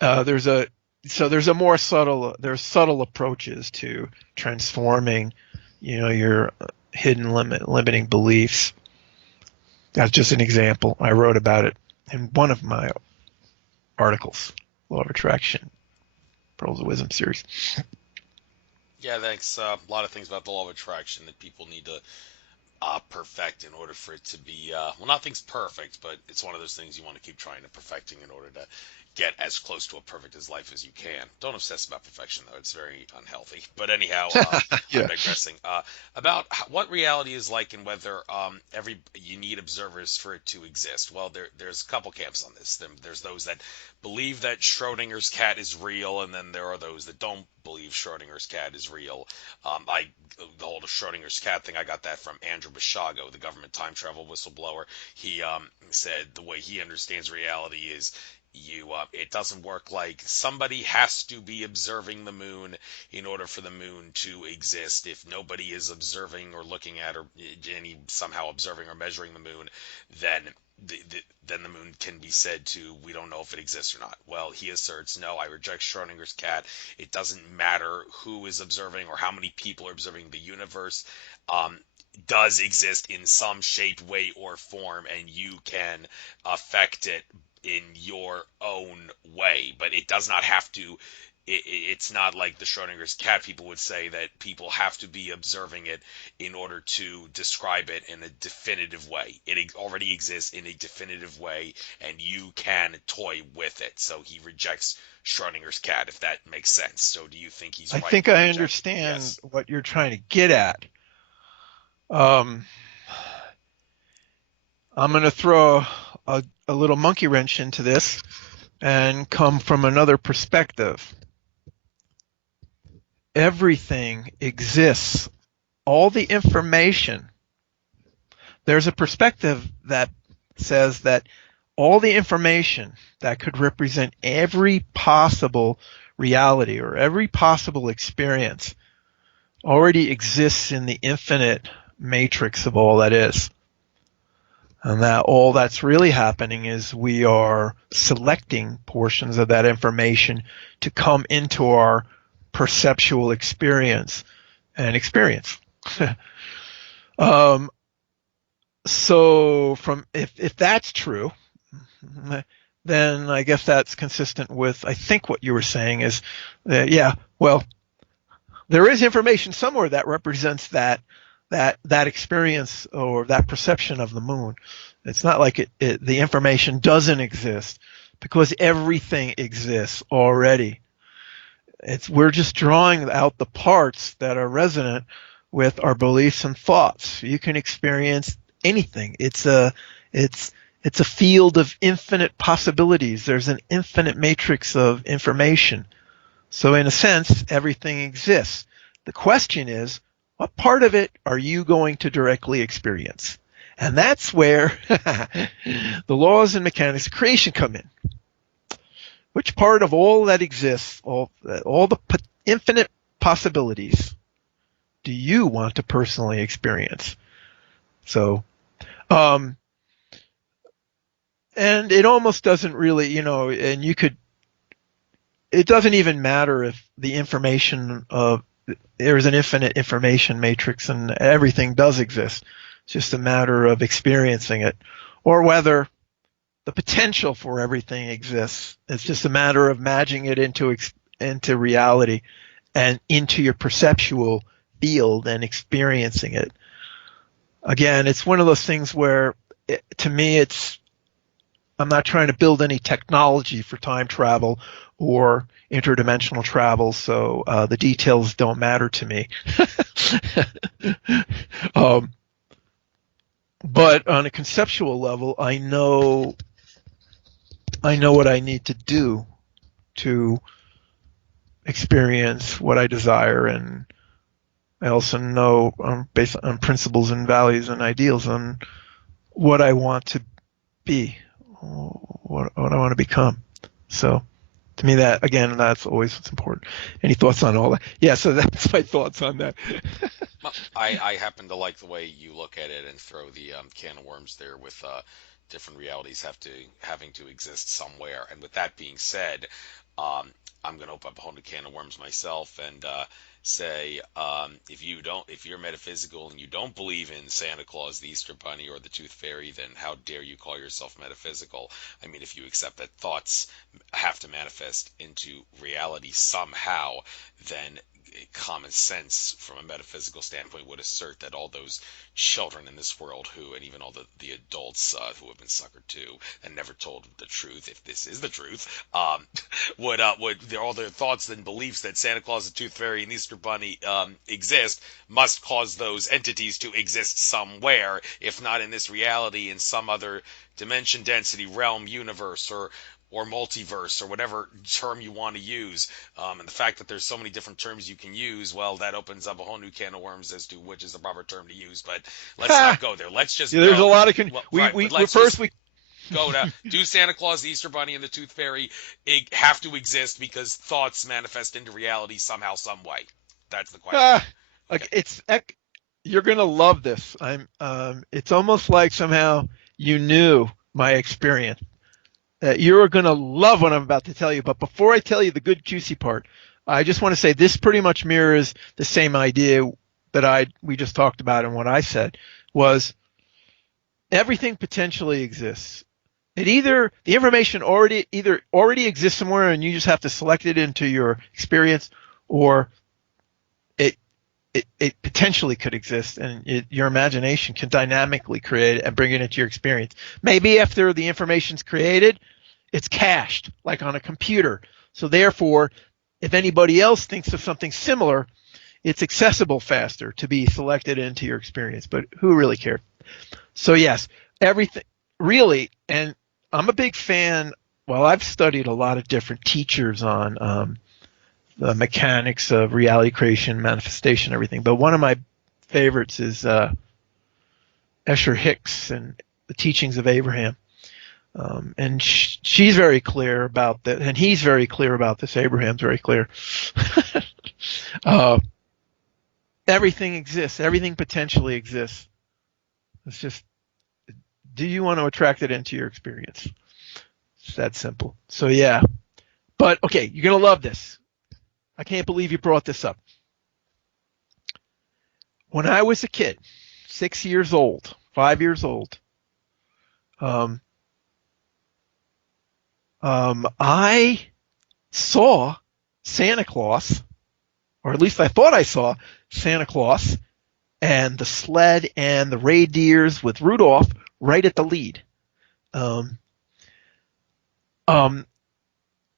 there's subtle approaches to transforming your hidden limiting beliefs. That's just an example. I wrote about it in one of my articles, Law of Attraction, Pearls of Wisdom series. Yeah, thanks. A lot of things about the law of attraction that people need to perfect in order for it to be well, nothing's perfect, but it's one of those things you want to keep trying to perfecting in order to get as close to a perfect as life as you can. Don't obsess about perfection though; it's very unhealthy. But anyhow, I'm Yeah. digressing. About what reality is like and whether every you need observers for it to exist. Well, there's a couple camps on this. There's those that believe that Schrodinger's cat is real, and then there are those that don't believe Schrodinger's cat is real. I the whole Schrodinger's cat thing, I got that from Andrew Bashago, the government time travel whistleblower. He said the way he understands reality is it doesn't work like somebody has to be observing the moon in order for the moon to exist. If nobody is observing or looking at or any somehow observing or measuring the moon, then then the moon can be said to, we don't know if it exists or not. Well, he asserts, no, I reject Schrodinger's cat. It doesn't matter who is observing or how many people are observing. The universe does exist in some shape, way, or form, and you can affect it in your own way, but it does not have to. It's not like the Schrodinger's cat people would say that people have to be observing it in order to describe it in a definitive way. It already exists in a definitive way, and you can toy with it. So he rejects Schrodinger's cat, if that makes sense. So do you think he's I right think in I rejecting? understand Yes. what you're trying to get at. Um, I'm going to throw a little monkey wrench into this and come from another perspective. Everything exists. All the information. There's a perspective that says that all the information that could represent every possible reality or every possible experience already exists in the infinite matrix of all that is. And that all that's really happening is we are selecting portions of that information to come into our perceptual experience and experience. um, so from if that's true, then I guess that's consistent with I think what you were saying is that yeah, well, there is information somewhere that represents that experience or that perception of the moon. It's not like the information doesn't exist because everything exists already. We're just drawing out the parts that are resonant with our beliefs and thoughts. You can experience anything. It's it's a field of infinite possibilities. There's an infinite matrix of information. So in a sense, everything exists. The question is, what part of it are you going to directly experience? And that's where the laws and mechanics of creation come in. Which part of all that exists, all the infinite possibilities, do you want to personally experience? So, um, and it almost doesn't really, and it doesn't even matter if the information of there's an infinite information matrix and everything does exist. It's just a matter of experiencing it, or whether the potential for everything exists. It's just a matter of matching it into reality and into your perceptual field and experiencing it. Again, it's one of those things where, to me, I'm not trying to build any technology for time travel or interdimensional travel, so the details don't matter to me. um, but on a conceptual level, I know what I need to do to experience what I desire, and I also know based on principles and values and ideals on what I want to be, what I want to become. So to me, that again, that's always what's important. Any thoughts on all that? Yeah, so that's my thoughts on that. Well, I happen to like the way you look at it and throw the can of worms there with different realities having to exist somewhere. And with that being said, I'm going to open up a whole new can of worms myself and say, if you're metaphysical and you don't believe in Santa Claus, the Easter Bunny, or the Tooth Fairy, then how dare you call yourself metaphysical? I mean, if you accept that thoughts have to manifest into reality somehow, then common sense from a metaphysical standpoint would assert that all those children in this world and even all the adults who have been suckered to and never told the truth, if this is the truth, would all their thoughts and beliefs that Santa Claus, the Tooth Fairy, and Easter Bunny exist must cause those entities to exist somewhere, if not in this reality, in some other dimension, density, realm, universe, or multiverse, or whatever term you want to use. And the fact that there's so many different terms you can use, well, that opens up a whole new can of worms as to which is the proper term to use. But let's not go there. Let's just Yeah, there's a lot of go to do Santa Claus, the Easter Bunny, and the Tooth Fairy have to exist because thoughts manifest into reality somehow, some way. That's the question. Okay. You're gonna love this. It's almost like somehow you knew my experience. You're going to love what I'm about to tell you. But before I tell you the good, juicy part, I just want to say this pretty much mirrors the same idea that we just talked about, and what I said was everything potentially exists. The information already exists somewhere, and you just have to select it into your experience, or it potentially could exist, and your imagination can dynamically create it and bring it into your experience. Maybe after the information's created, it's cached, like on a computer. So therefore, if anybody else thinks of something similar, it's accessible faster to be selected into your experience. But who really cares? So yes, everything really, and I'm a big fan. Well, I've studied a lot of different teachers on the mechanics of reality creation, manifestation, everything. But one of my favorites is Escher Hicks and the Teachings of Abraham. And she's very clear about that, and he's very clear about this. Abraham's very clear. Everything exists. Everything potentially exists. It's just, do you want to attract it into your experience? It's that simple. So yeah. But okay, you're going to love this. I can't believe you brought this up. When I was a kid, 6 years old, 5 years old, I saw Santa Claus, or at least I thought I saw Santa Claus and the sled and the reindeers with Rudolph right at the lead. When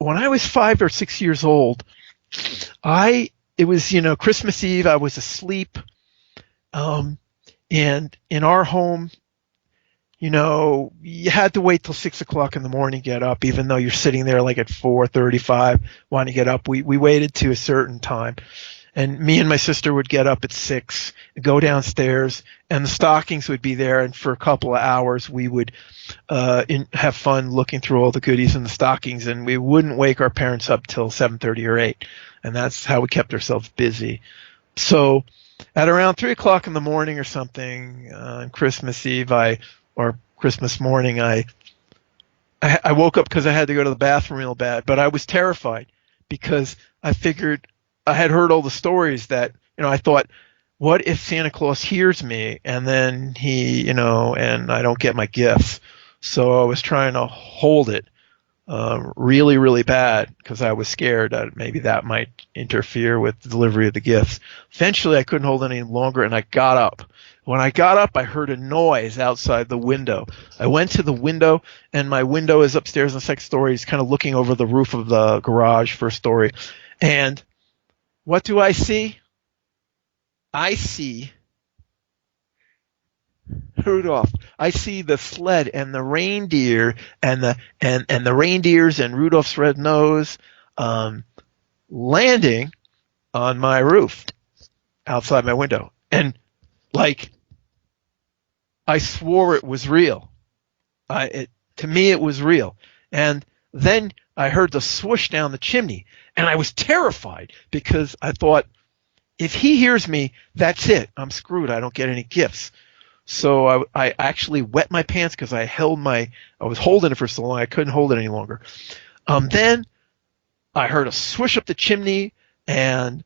I was 5 or 6 years old, it was, Christmas Eve, I was asleep. And in our home, you had to wait till 6 o'clock in the morning to get up, even though you're sitting there like at 4:35 wanting to get up. We waited to a certain time, and me and my sister would get up at 6, go downstairs, and the stockings would be there. And for a couple of hours, we would have fun looking through all the goodies in the stockings, and we wouldn't wake our parents up till 7:30 or 8, and that's how we kept ourselves busy. So at around 3 o'clock in the morning or something on Christmas Eve, or Christmas morning, I woke up because I had to go to the bathroom real bad, but I was terrified because I figured I had heard all the stories that, I thought, what if Santa Claus hears me and then he, and I don't get my gifts? So I was trying to hold it really, really bad because I was scared that maybe that might interfere with the delivery of the gifts. Eventually, I couldn't hold it any longer, and I got up. When I got up, I heard a noise outside the window. I went to the window, and my window is upstairs in the second story. It's kind of looking over the roof of the garage, first story. And what do I see? I see Rudolph. I see the sled and the reindeer and the reindeers and Rudolph's red nose landing on my roof outside my window. And I swore it was real. To me, it was real. And then I heard the swoosh down the chimney, and I was terrified because I thought, if he hears me, that's it. I'm screwed. I don't get any gifts. So I actually wet my pants because I was holding it for so long I couldn't hold it any longer. Then I heard a swoosh up the chimney, and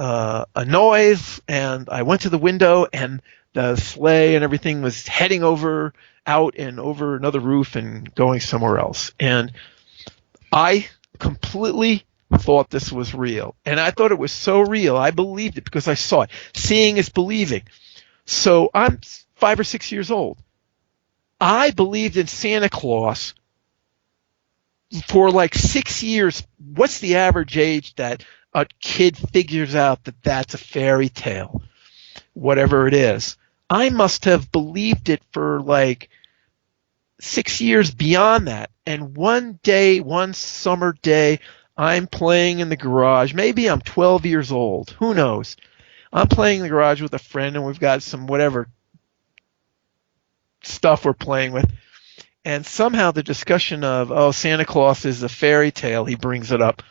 a noise, and I went to the window, and the sleigh and everything was heading over out and over another roof and going somewhere else. And I completely thought this was real. And I thought it was so real. I believed it because I saw it. Seeing is believing. So I'm 5 or 6 years old. I believed in Santa Claus for like 6 years. What's the average age that a kid figures out that that's a fairy tale, whatever it is? I must have believed it for like 6 years beyond that. And one day, one summer day, I'm playing in the garage. Maybe I'm 12 years old. Who knows? I'm playing in the garage with a friend, and we've got some whatever stuff we're playing with. And somehow the discussion of, oh, Santa Claus is a fairy tale, he brings it up.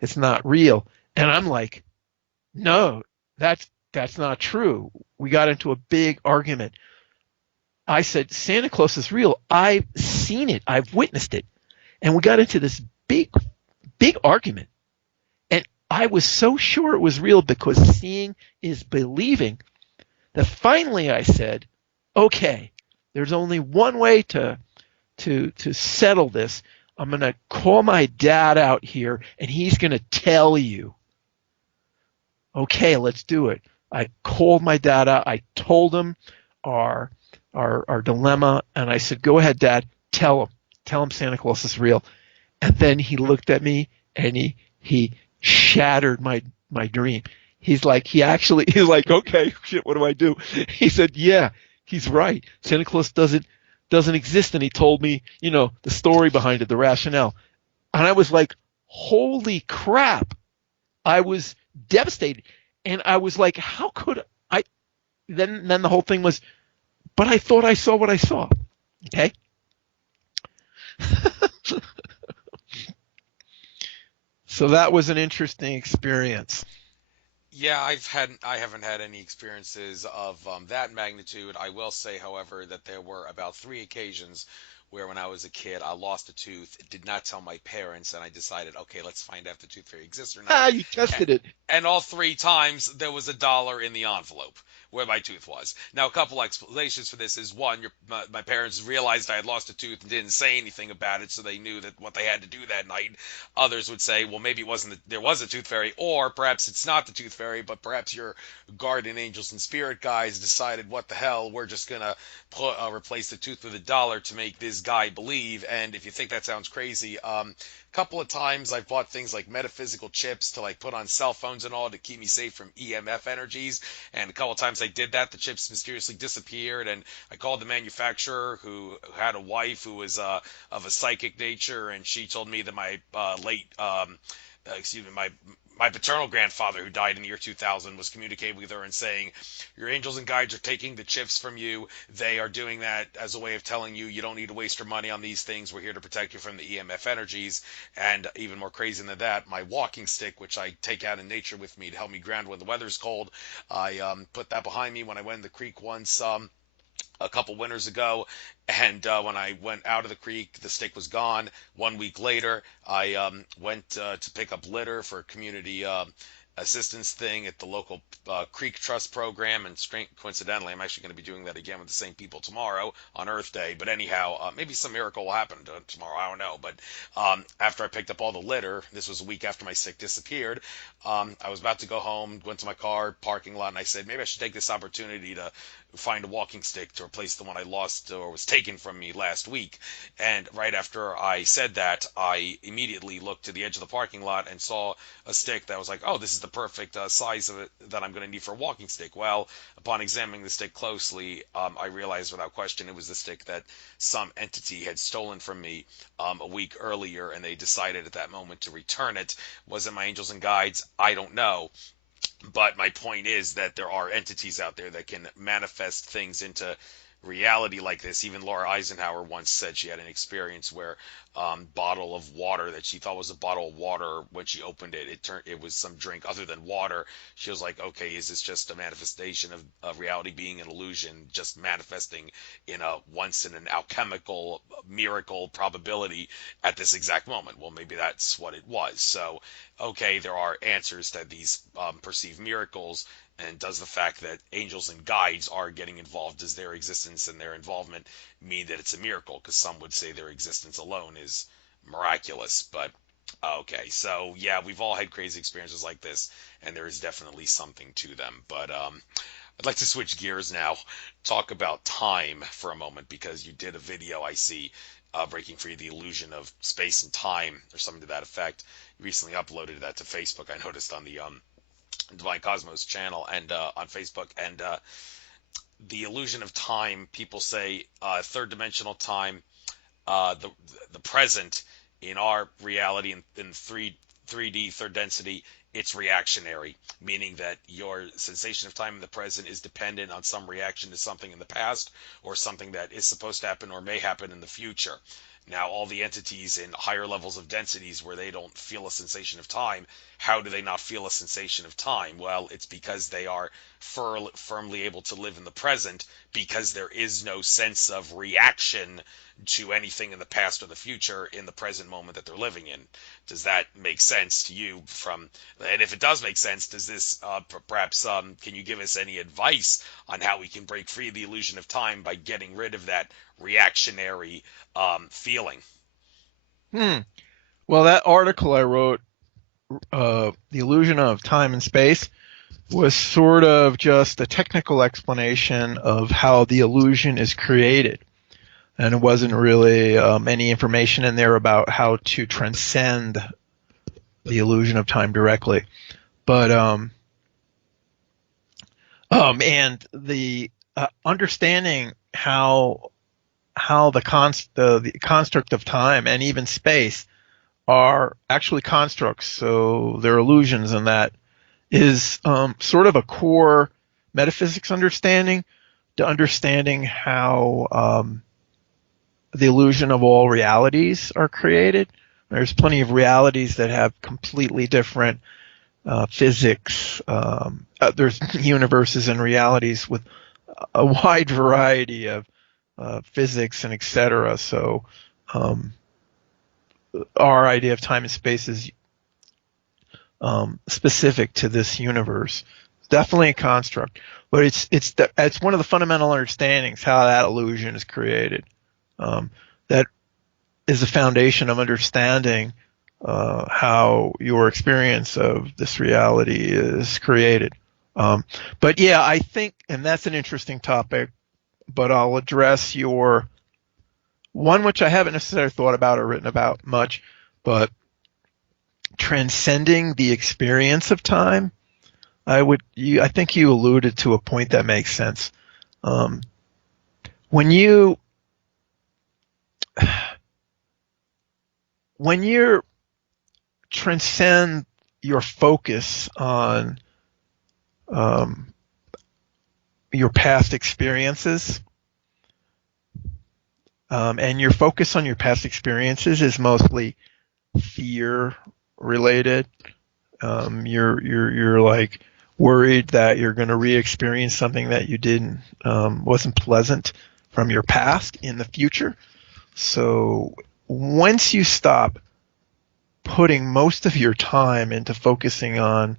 It's not real. And I'm like, no, that's not true. We got into a big argument. I said, Santa Claus is real. I've seen it. I've witnessed it. And we got into this big, big argument. And I was so sure it was real because seeing is believing that finally I said, okay, there's only one way to settle this. I'm going to call my dad out here, and he's going to tell you. Okay, let's do it. I called my dad out. I told him our our dilemma, and I said, "Go ahead, Dad. Tell him Santa Claus is real." And then he looked at me, and he shattered my dream. He's like, "Okay, shit, what do I do?" He said, "Yeah, he's right. Santa Claus doesn't exist." And he told me, the story behind it, the rationale. And I was like, "Holy crap!" I was devastated, and I was like, "How could I?" Then the whole thing was, but I thought I saw what I saw. Okay. So that was an interesting experience. Yeah, I haven't had any experiences of that magnitude. I will say, however, that there were about three occasions where when I was a kid, I lost a tooth, did not tell my parents, and I decided, okay, let's find out if the tooth fairy exists or not. Ah, you A- tested it. And all three times there was $1 in the envelope where my tooth was. Now, a couple explanations for this is one, my parents realized I had lost a tooth and didn't say anything about it, so they knew that what they had to do that night. Others would say, well, maybe it wasn't there was a tooth fairy, or perhaps it's not the tooth fairy, but perhaps your guardian angels and spirit guides decided, what the hell, we're just gonna replace the tooth with $1 to make this guy believe. And if you think that sounds crazy, couple of times I've bought things like metaphysical chips to like put on cell phones and all to keep me safe from EMF energies. And a couple of times I did that, the chips mysteriously disappeared. And I called the manufacturer who had a wife who was of a psychic nature, and she told me that my late excuse me, my paternal grandfather, who died in the year 2000, was communicating with her and saying, your angels and guides are taking the chips from you. They are doing that as a way of telling you you don't need to waste your money on these things. We're here to protect you from the EMF energies. And even more crazy than that, my walking stick, which I take out in nature with me to help me ground when the weather's cold, I put that behind me when I went in the creek once. A couple winters ago, and when I went out of the creek, the stick was gone. 1 week later, I went to pick up litter for a community assistance thing at the local creek trust program, and coincidentally, I'm actually going to be doing that again with the same people tomorrow on Earth Day. But anyhow, maybe some miracle will happen tomorrow. I don't know. But after I picked up all the litter, this was a week after my stick disappeared. I was about to go home, went to my car parking lot, and I said maybe I should take this opportunity to find a walking stick to replace the one I lost or was taken from me last week. And right after I said that, I immediately looked to the edge of the parking lot and saw a stick that was like, oh, this is the perfect size of it that I'm going to need for a walking stick. Well, upon examining the stick closely, I realized without question it was the stick that some entity had stolen from me a week earlier, and they decided at that moment to return it. Was it my angels and guides? I don't know. But my point is that there are entities out there that can manifest things into reality like this. Even Laura Eisenhower once said she had an experience where bottle of water that she thought was a bottle of water. When she opened it, it was some drink other than water. She was like, okay, is this just a manifestation of reality being an illusion, just manifesting in a once in an alchemical miracle probability at this exact moment? Well, maybe that's what it was. So, okay, there are answers to these perceived miracles. And does the fact that angels and guides are getting involved, does their existence and their involvement mean that it's a miracle? Because some would say their existence alone is miraculous. But okay, so yeah, we've all had crazy experiences like this, and there is definitely something to them. But I'd like to switch gears now, talk about time for a moment, because you did a video I see, breaking free the illusion of space and time, or something to that effect. You recently uploaded that to Facebook. I noticed on the Divine Cosmos channel and on Facebook. And the illusion of time, people say third dimensional time, the present in our reality in 3D third density, it's reactionary, meaning that your sensation of time in the present is dependent on some reaction to something in the past, or something that is supposed to happen or may happen in the future. Now, all the entities in higher levels of densities where they don't feel a sensation of time, how do they not feel a sensation of time? Well, it's because they are firmly able to live in the present, because there is no sense of reaction to anything in the past or the future in the present moment that they're living in. Does that make sense to you? And if it does make sense, does this perhaps can you give us any advice on how we can break free of the illusion of time by getting rid of that reactionary feeling? Well, that article I wrote, The Illusion of Time and Space, was sort of just a technical explanation of how the illusion is created. And it wasn't really any information in there about how to transcend the illusion of time directly. But and the understanding how the construct of time and even space are actually constructs, so they're illusions, and that is sort of a core metaphysics understanding, to understanding how the illusion of all realities are created. There's plenty of realities that have completely different physics. There's universes and realities with a wide variety of physics and etc. So our idea of time and space is specific to this universe. It's definitely a construct, but it's one of the fundamental understandings how that illusion is created. That is the foundation of understanding how your experience of this reality is created. But yeah, I think, and that's an interesting topic, but I'll address your one, which I haven't necessarily thought about or written about much, but transcending the experience of time. I think you alluded to a point that makes sense. When you transcend your focus on your past experiences, and your focus on your past experiences is mostly fear related. You're like worried that you're going to re-experience something that you didn't wasn't pleasant from your past in the future. So once you stop putting most of your time into focusing on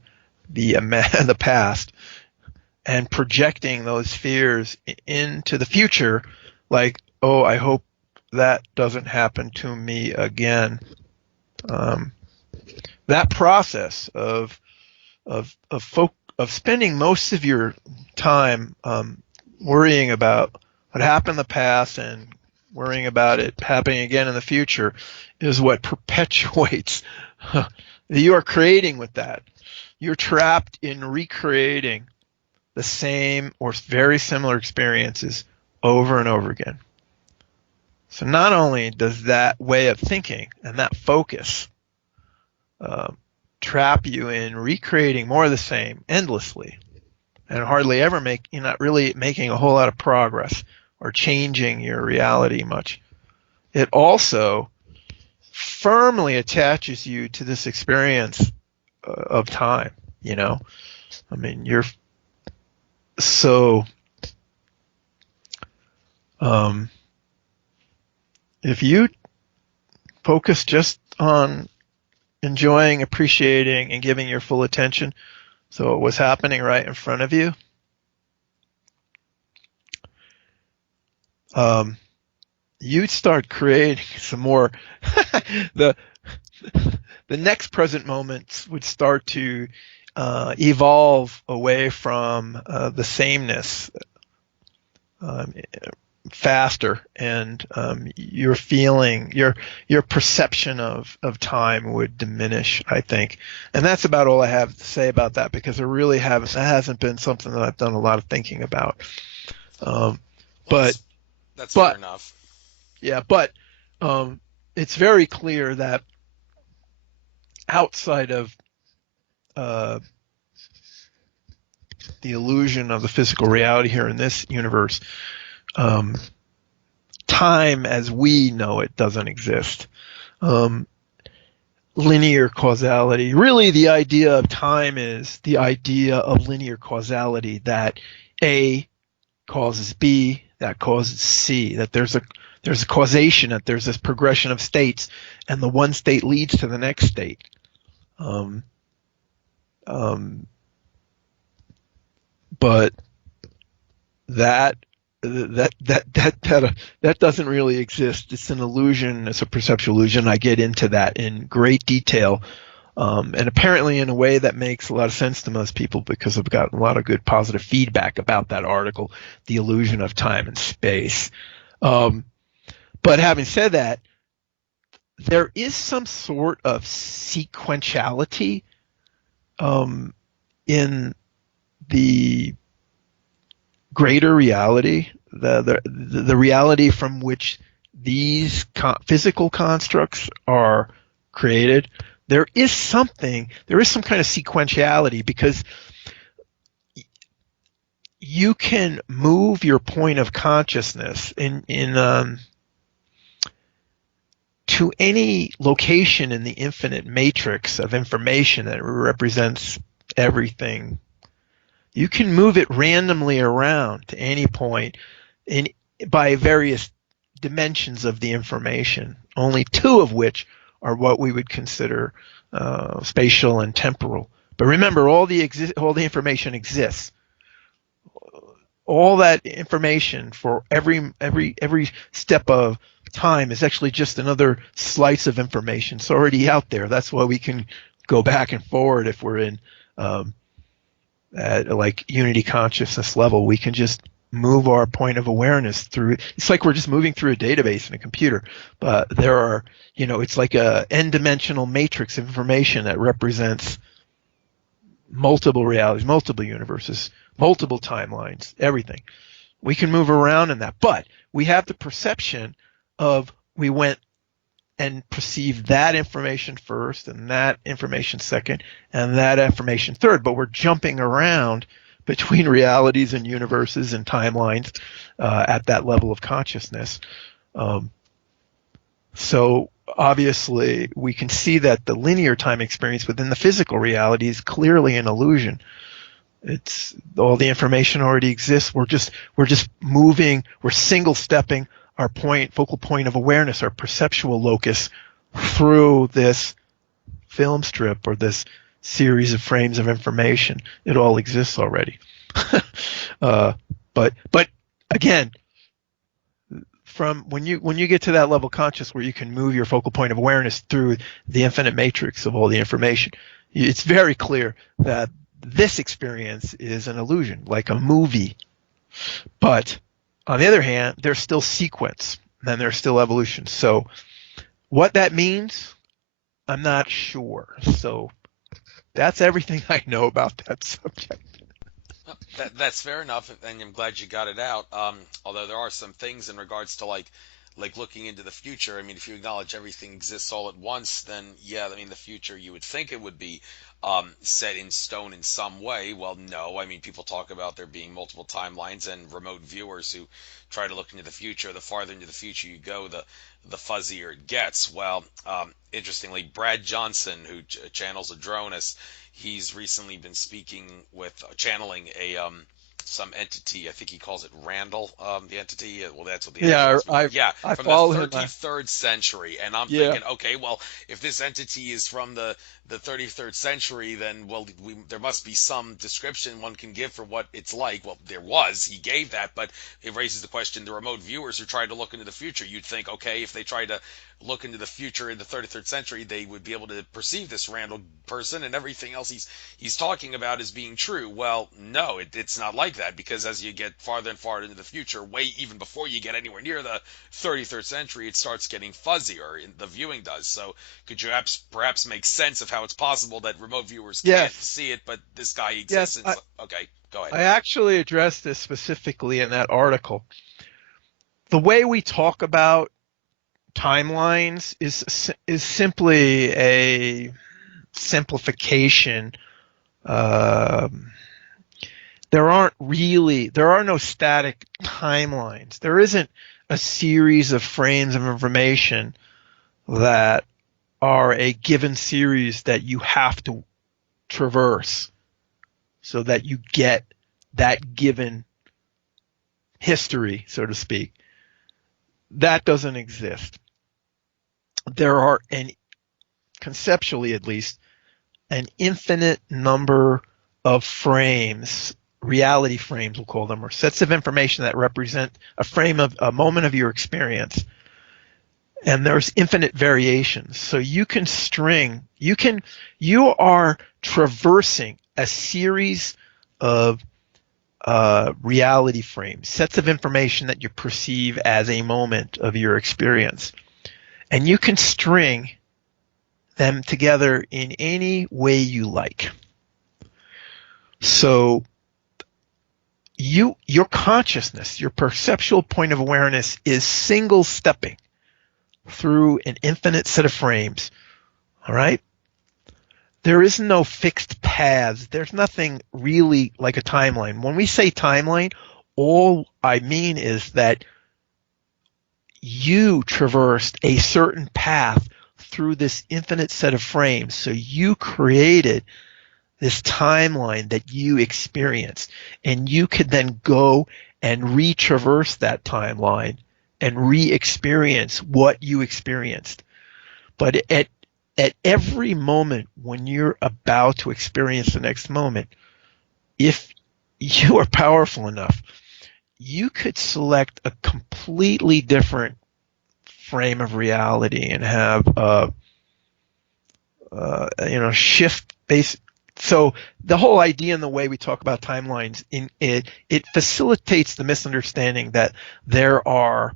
the past and projecting those fears into the future, like, oh, I hope that doesn't happen to me again. That process of spending most of your time worrying about what happened in the past and worrying about it happening again in the future is what perpetuates. You are creating with that. You're trapped in recreating the same or very similar experiences over and over again. So not only does that way of thinking and that focus trap you in recreating more of the same endlessly, and hardly ever you're not really making a whole lot of progress or changing your reality much. It also firmly attaches you to this experience of time, you know? I mean, you're so, um, if you focus just on enjoying, appreciating, and giving your full attention to what's happening right in front of you, um, you'd start creating some more. the the next present moments would start to evolve away from the sameness um, faster, and your perception of time would diminish, I think. And that's about all I have to say about that, because that hasn't been something that I've done a lot of thinking about. Um, Well, but that's fair but enough. yeah, but it's very clear that outside of uh, the illusion of the physical reality here in this universe, um, time as we know it doesn't exist. Um, Linear causality. Really, the idea of time is the idea of linear causality, that A causes B, that causes C, that there's a causation, that there's this progression of states, and the one state leads to the next state. Um, um, but that that doesn't really exist. It's an illusion. It's a perceptual illusion. I get into that in great detail, and apparently in a way that makes a lot of sense to most people, because I've gotten a lot of good positive feedback about that article, The Illusion of Time and Space. Um, but having said that, there is some sort of sequentiality um, in the greater reality, the reality from which these physical constructs are created. There is some kind of sequentiality, because you can move your point of consciousness in to any location in the infinite matrix of information that represents everything. You can move it randomly around to any point in by various dimensions of the information, only two of which are what we would consider spatial and temporal. But remember, all the information exists. All that information for every step of time is actually just another slice of information. It's already out there. That's why we can go back and forward if we're in at like unity consciousness level. We can just move our point of awareness through. It's like we're just moving through a database in a computer, but there are, it's like a n-dimensional matrix of information that represents multiple realities, multiple universes, multiple timelines, everything. We can move around in that, but we have the perception of we went and perceived that information first, and that information second, and that information third. But we're jumping around between realities and universes and timelines at that level of consciousness. Um, so obviously, we can see that the linear time experience within the physical reality is clearly an illusion. It's all the information already exists. We're just moving. We're single stepping our focal point of awareness, our perceptual locus, through this film strip or this series of frames of information. It all exists already. uh, but again, from when you get to that level of conscious where you can move your focal point of awareness through the infinite matrix of all the information, it's very clear that this experience is an illusion, like a movie. But on the other hand, there's still sequence, and there's still evolution. So what that means, I'm not sure. So that's everything I know about that subject. That's fair enough, and I'm glad you got it out. Although there are some things in regards to like looking into the future. I mean, if you acknowledge everything exists all at once, then yeah, I mean the future you would think it would be set in stone in some way. Well, no. I mean, people talk about there being multiple timelines and remote viewers who try to look into the future. The farther into the future you go, the fuzzier it gets. Well, interestingly, Brad Johnson, who channels Adronis, he's recently been speaking with channeling a some entity. I think he calls it Randall, the entity. Well, that's what the entity Yeah, wants to be. Yeah, I from the follow him. 33rd century. And I'm Yeah. thinking, okay, well, if this entity is from the 33rd century, then well, there must be some description one can give for what it's like. Well, there was. He gave that, but it raises the question: the remote viewers who tried to look into the future, you'd think, okay, if they tried to look into the future in the 33rd century, they would be able to perceive this Randall person and everything else he's talking about as being true. Well, no, it's not like that, because as you get farther and farther into the future, way even before you get anywhere near the 33rd century, it starts getting fuzzier. The viewing does. So could you perhaps make sense of how it's possible that remote viewers can't Yes. see it, but this guy exists? Yes. And okay, go ahead. I actually addressed this specifically in that article. The way we talk about timelines is simply a simplification. There are no static timelines. There isn't a series of frames of information that are a given series that you have to traverse so that you get that given history, so to speak. That doesn't exist. There are, conceptually at least, an infinite number of frames, reality frames we'll call them, or sets of information that represent a moment of your experience. And there's infinite variations. So you are traversing a series of reality frames, sets of information that you perceive as a moment of your experience. And you can string them together in any way you like. So your consciousness, your perceptual point of awareness is single stepping through an infinite set of frames. All right? There is no fixed paths. There's nothing really like a timeline. When we say timeline, all I mean is that you traversed a certain path through this infinite set of frames. So you created this timeline that you experienced, and you could then go and retraverse that timeline and re-experience what you experienced. But at every moment when you're about to experience the next moment, if you are powerful enough, you could select a completely different frame of reality and have shift base. So the whole idea in the way we talk about timelines, it facilitates the misunderstanding that there are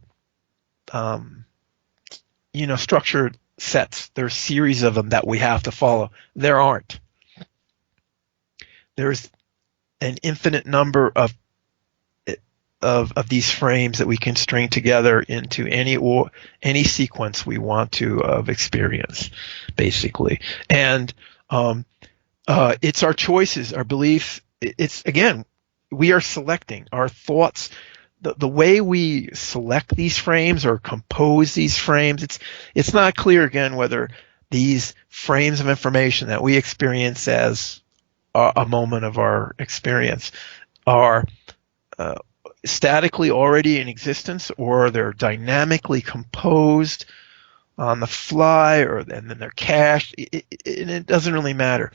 structured sets. There's series of them that we have to follow. There aren't. There's an infinite number of these frames that we can string together into any sequence we want to of experience, basically. And it's our choices, our beliefs. It's, again, we are selecting our thoughts. The way we select these frames or compose these frames, it's not clear, again, whether these frames of information that we experience as a moment of our experience are statically already in existence, or they're dynamically composed on the fly, and then they're cached. It doesn't really matter.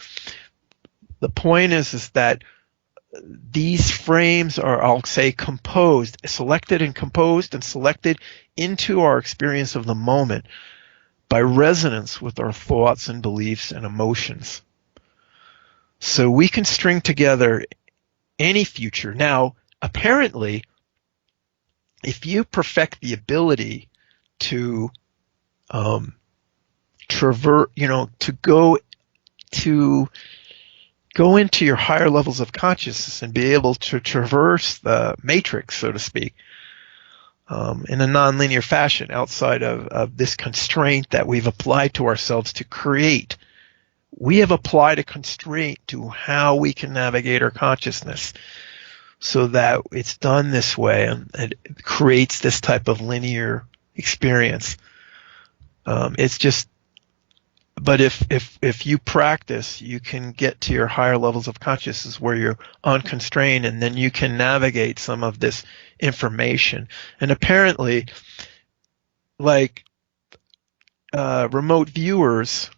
The point is that these frames are, I'll say, selected and selected into our experience of the moment by resonance with our thoughts and beliefs and emotions. So we can string together any future. Now, apparently, if you perfect the ability to go into your higher levels of consciousness and be able to traverse the matrix, so to speak, in a nonlinear fashion outside of this constraint that we've applied to ourselves to create. We have applied a constraint to how we can navigate our consciousness so that it's done this way, and it creates this type of linear experience. It's just, but if you practice, you can get to your higher levels of consciousness where you're unconstrained, and then you can navigate some of this information. And apparently, like remote viewers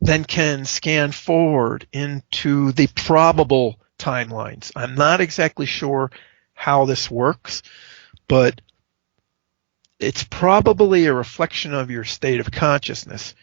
then can scan forward into the probable timelines. I'm not exactly sure how this works, but it's probably a reflection of your state of consciousness.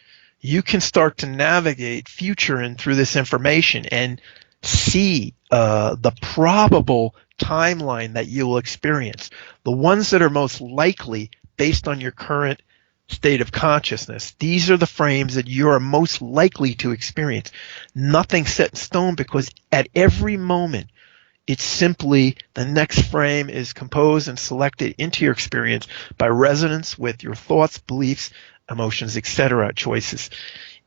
You can start to navigate future and through this information and see the probable timeline that you will experience, the ones that are most likely based on your current state of consciousness. These are the frames that you are most likely to experience. Nothing set in stone, because at every moment it's simply the next frame is composed and selected into your experience by resonance with your thoughts, beliefs, emotions, etc. choices.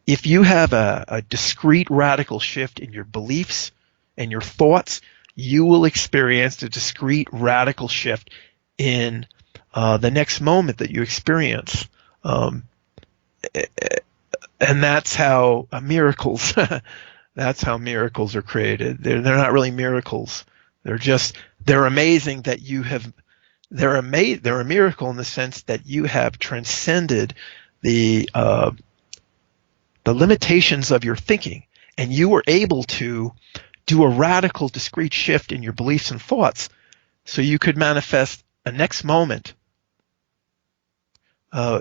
If you have a discrete radical shift in your beliefs and your thoughts, you will experience a discrete radical shift in the next moment that you experience. Um, and that's how miracles that's how miracles are created. They're not really miracles. They're just they're amazing that you have they're a miracle in the sense that you have transcended the uh, the limitations of your thinking, and you were able to do a radical discrete shift in your beliefs and thoughts, so you could manifest a next moment.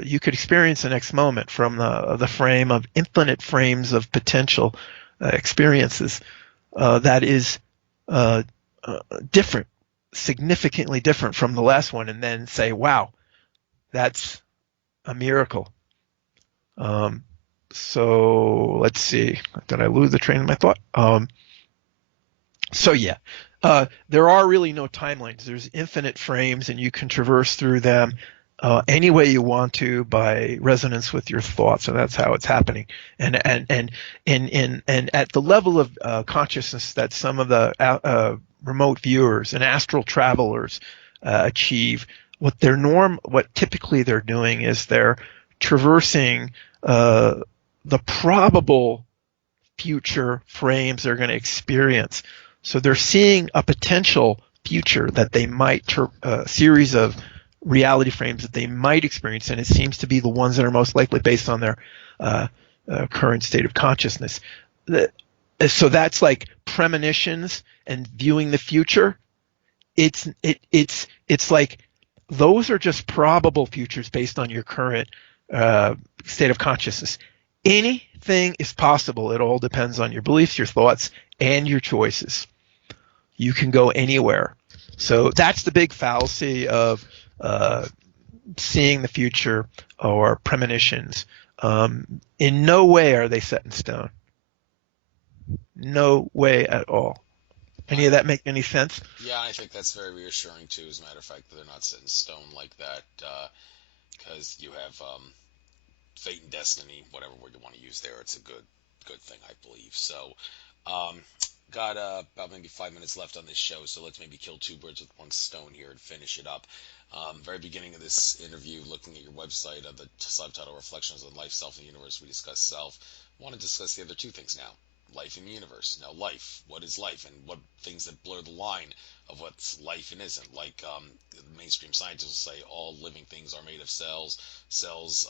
You could experience the next moment from the frame of infinite frames of potential experiences that is uh, uh, different, significantly different from the last one, and then say, wow, that's a miracle. Um, so let's see. Did I lose the train of my thought? So yeah, there are really no timelines. There's infinite frames, and you can traverse through them any way you want to by resonance with your thoughts, and that's how it's happening. And at the level of consciousness that some of the remote viewers and astral travelers achieve, what typically they're doing is they're traversing uh, the probable future frames they're going to experience. So they're seeing a potential future that they might, a series of reality frames that they might experience, and it seems to be the ones that are most likely based on their uh, current state of consciousness. So that's like premonitions and viewing the future. It's like those are just probable futures based on your current state of consciousness. Anything is possible. It all depends on your beliefs, your thoughts, and your choices. You can go anywhere. So that's the big fallacy of uh, seeing the future or premonitions. In no way are they set in stone. No way at all. Any I of that make any sense? Yeah, I think that's very reassuring too. As a matter of fact, that they're not set in stone like that, because you have fate and destiny, whatever word you want to use there. It's a good thing, I believe. So, um, got about maybe 5 minutes left on this show, so let's maybe kill two birds with one stone here and finish it up. Very beginning of this interview, looking at your website, the subtitle "Reflections on Life, Self, and the Universe," we discussed self. I want to discuss the other two things now: life and the universe. Now, life. What is life, and what things that blur the line of what's life and isn't? Like mainstream scientists will say, all living things are made of cells. Cells,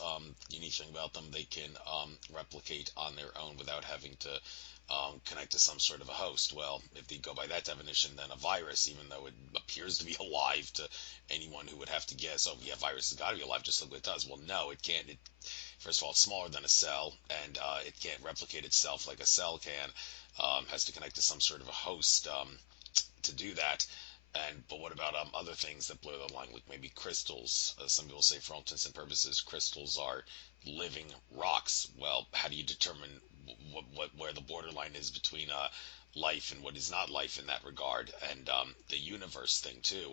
unique thing about them, they can replicate on their own without having to connect to some sort of a host. Well, if they go by that definition, then a virus, even though it appears to be alive to anyone who would have to guess, oh yeah, virus has got to be alive, just like it does. Well, no, it can't. First of all, it's smaller than a cell, and it can't replicate itself like a cell can. Has to connect to some sort of a host to do that. But what about other things that blur the line, like maybe crystals? Some people say, for all intents and purposes, crystals are living rocks. Well, how do you determine where the borderline is between life and what is not life in that regard, and the universe thing too.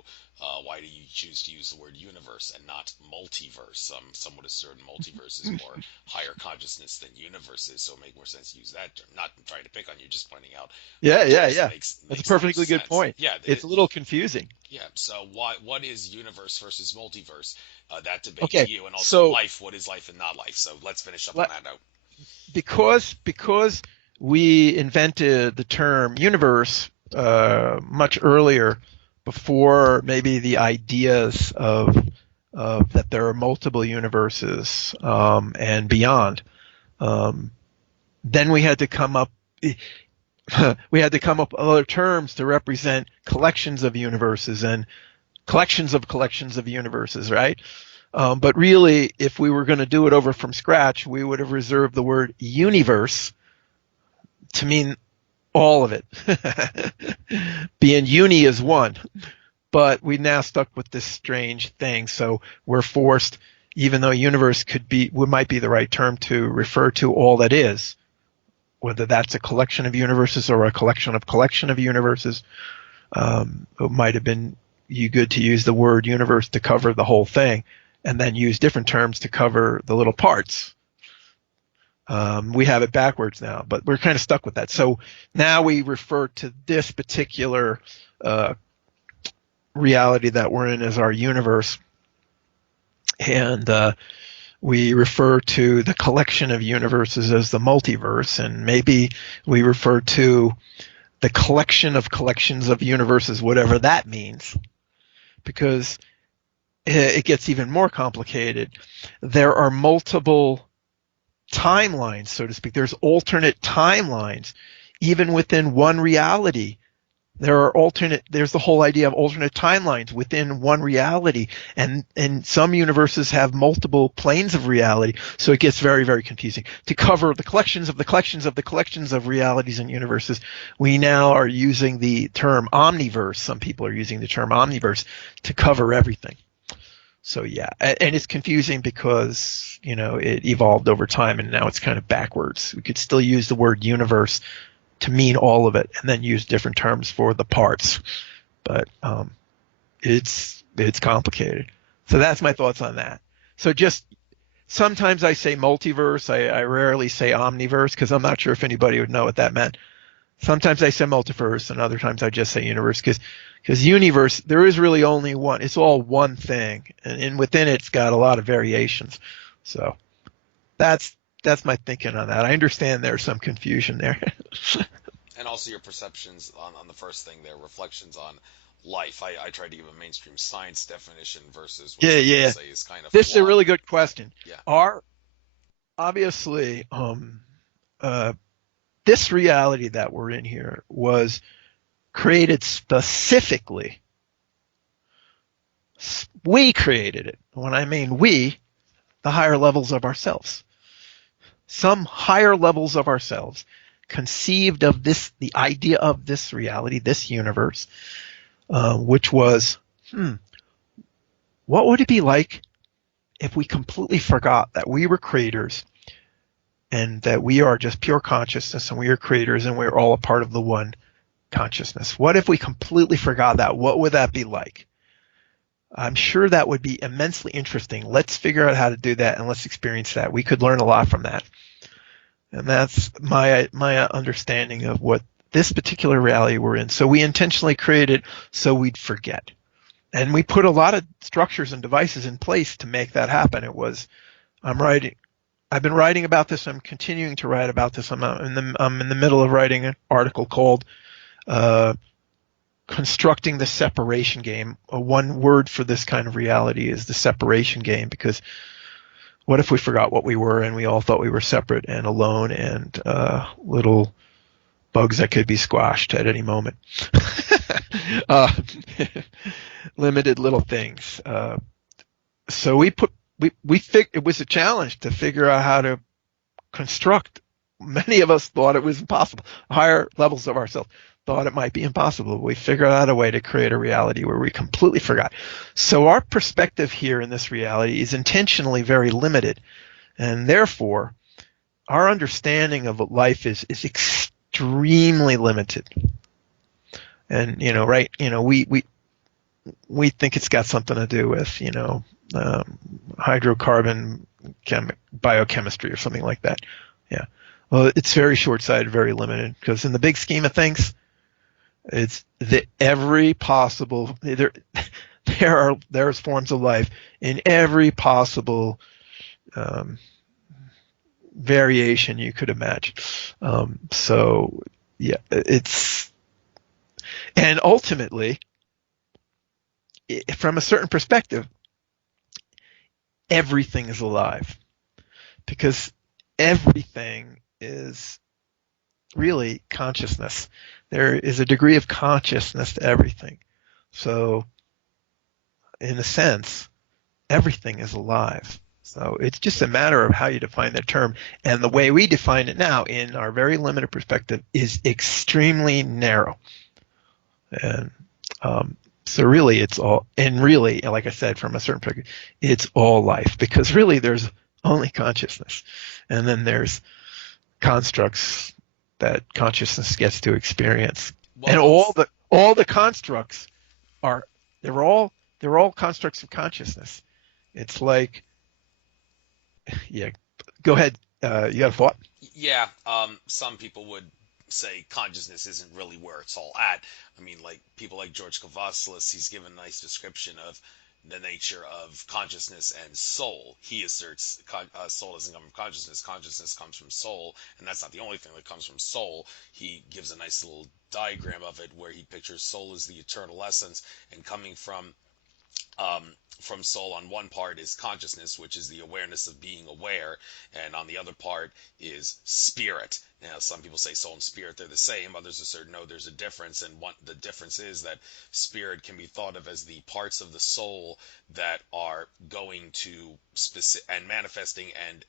Why do you choose to use the word universe and not multiverse? Some would assert multiverse is more higher consciousness than universe is, so it makes more sense to use that term. Not trying to pick on you, just pointing out Yeah, that yeah, choice yeah. makes That's a the most perfectly good sense. point. Yeah, It's a little confusing. yeah. So what is universe versus multiverse? That debate to Okay, you, and also so life. What is life and not life? So let's finish up on that note. because we invented the term universe much earlier, before maybe the ideas of that there are multiple universes and beyond. Um, then we had to come up we had to come up with other terms to represent collections of universes and collections of universes, right? But really, if we were going to do it over from scratch, we would have reserved the word universe to mean all of it. Being uni is one, but we now stuck with this strange thing. So we're forced, even though universe might be the right term to refer to all that is, whether that's a collection of universes or a collection of universes. It might have been good to use the word universe to cover the whole thing, and then use different terms to cover the little parts. We have it backwards now, but we're kind of stuck with that. So now we refer to this particular reality that we're in as our universe, and we refer to the collection of universes as the multiverse, and maybe we refer to the collection of collections of universes, whatever that means, because it gets even more complicated. There are multiple timelines, so to speak. There's alternate timelines, even within one reality. There's the whole idea of alternate timelines within one reality, and some universes have multiple planes of reality, so it gets very, very confusing. To cover the collections of the collections of the collections of realities and universes, we now are using the term omniverse. Some people are using the term omniverse to cover everything. So yeah, and it's confusing because, it evolved over time and now it's kind of backwards. We could still use the word universe to mean all of it, and then use different terms for the parts. But it's complicated. So that's my thoughts on that. So just sometimes I say multiverse. I rarely say omniverse because I'm not sure if anybody would know what that meant. Sometimes I say multiverse, and other times I just say universe because universe, there is really only one. It's all one thing, and within it's got a lot of variations. So that's my thinking on that. I understand there's some confusion there. And also your perceptions on the first thing there, reflections on life. I tried to give a mainstream science definition versus what some people say is kind of This is a flawed. really good question. Yeah. Obviously, this reality that we're in here was created specifically. We created it. When I mean we, the higher levels of ourselves. Some higher levels of ourselves conceived of the idea of this reality, this universe, which was, what would it be like if we completely forgot that we were creators and that we are just pure consciousness and we are creators and we're all a part of the one consciousness? What if we completely forgot that? What would that be like? I'm sure that would be immensely interesting. Let's figure out how to do that and let's experience that. We could learn a lot from that. And that's my understanding of what this particular reality we're in. So we intentionally created so we'd forget. And we put a lot of structures and devices in place to make that happen. I've been writing about this. I'm continuing to write about this. I'm in the middle of writing an article called Constructing the Separation Game. One word for this kind of reality is the separation game, because what if we forgot what we were and we all thought we were separate and alone and little bugs that could be squashed at any moment? Limited little things. So it was a challenge to figure out how to construct. Many of us thought it was impossible. Higher levels of ourselves thought it might be impossible. We figured out a way to create a reality where we completely forgot. So our perspective here in this reality is intentionally very limited, and therefore our understanding of life is extremely limited. And, right, we think it's got something to do with, hydrocarbon biochemistry or something like that. Yeah. Well, it's very short-sighted, very limited, because in the big scheme of things, it's every possible there's forms of life in every possible variation you could imagine. So yeah, and ultimately, from a certain perspective, everything is alive, because everything is really consciousness. There is a degree of consciousness to everything. So in a sense, everything is alive. So it's just a matter of how you define that term. And the way we define it now in our very limited perspective is extremely narrow. And so really it's all, and really, like I said, from a certain perspective, it's all life, because really there's only consciousness. And then there's constructs that consciousness gets to experience. Well, And all the constructs are, they're all constructs of consciousness. It's like, yeah, go ahead. You got a thought? yeah, some people would say consciousness isn't really where it's all at. I mean, like people like George Kavaslis, he's given a nice description of the nature of consciousness and soul. He asserts soul doesn't come from consciousness, consciousness comes from soul, and that's not the only thing that comes from soul. He gives a nice little diagram of it where he pictures soul as the eternal essence, and coming from soul on one part is consciousness, which is the awareness of being aware, and on the other part is spirit. Now, some people say soul and spirit, they're the same. Others assert no, there's a difference, and the difference is that spirit can be thought of as the parts of the soul that are going to and manifesting and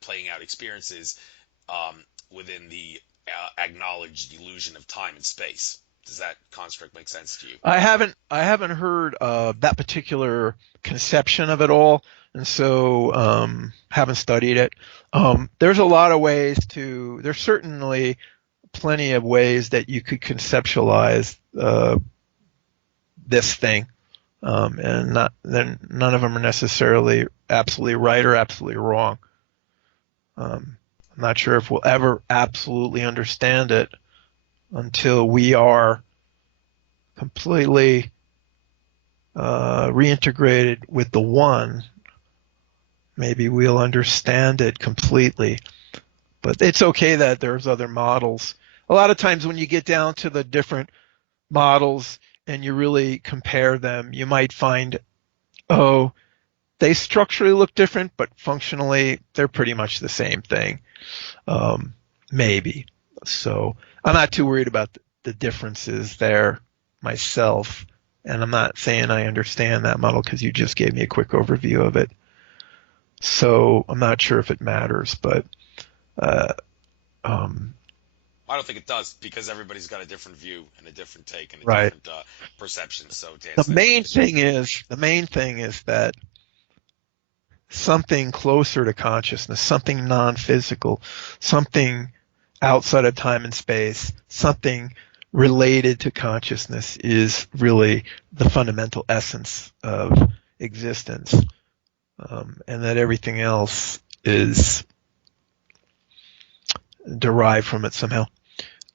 playing out experiences within the acknowledged illusion of time and space. Does that construct make sense to you? I haven't heard that particular conception of it all, and so haven't studied it. There's a lot of ways to. There's certainly plenty of ways that you could conceptualize this thing, and none of them are necessarily absolutely right or absolutely wrong. I'm not sure if we'll ever absolutely understand it until we are completely reintegrated with the one. Maybe we'll understand it completely. But it's okay that there's other models. A lot of times when you get down to the different models and you really compare them, you might find, oh, they structurally look different, but functionally they're pretty much the same thing. Maybe. So I'm not too worried about the differences there myself. And I'm not saying I understand that model because you just gave me a quick overview of it. So I'm not sure if it matters, but I don't think it does, because everybody's got a different view and a different take and a right. different perception. So to The answer that main question, thing is that something closer to consciousness, something non-physical, something outside of time and space, something related to consciousness is really the fundamental essence of existence, and that everything else is derived from it somehow.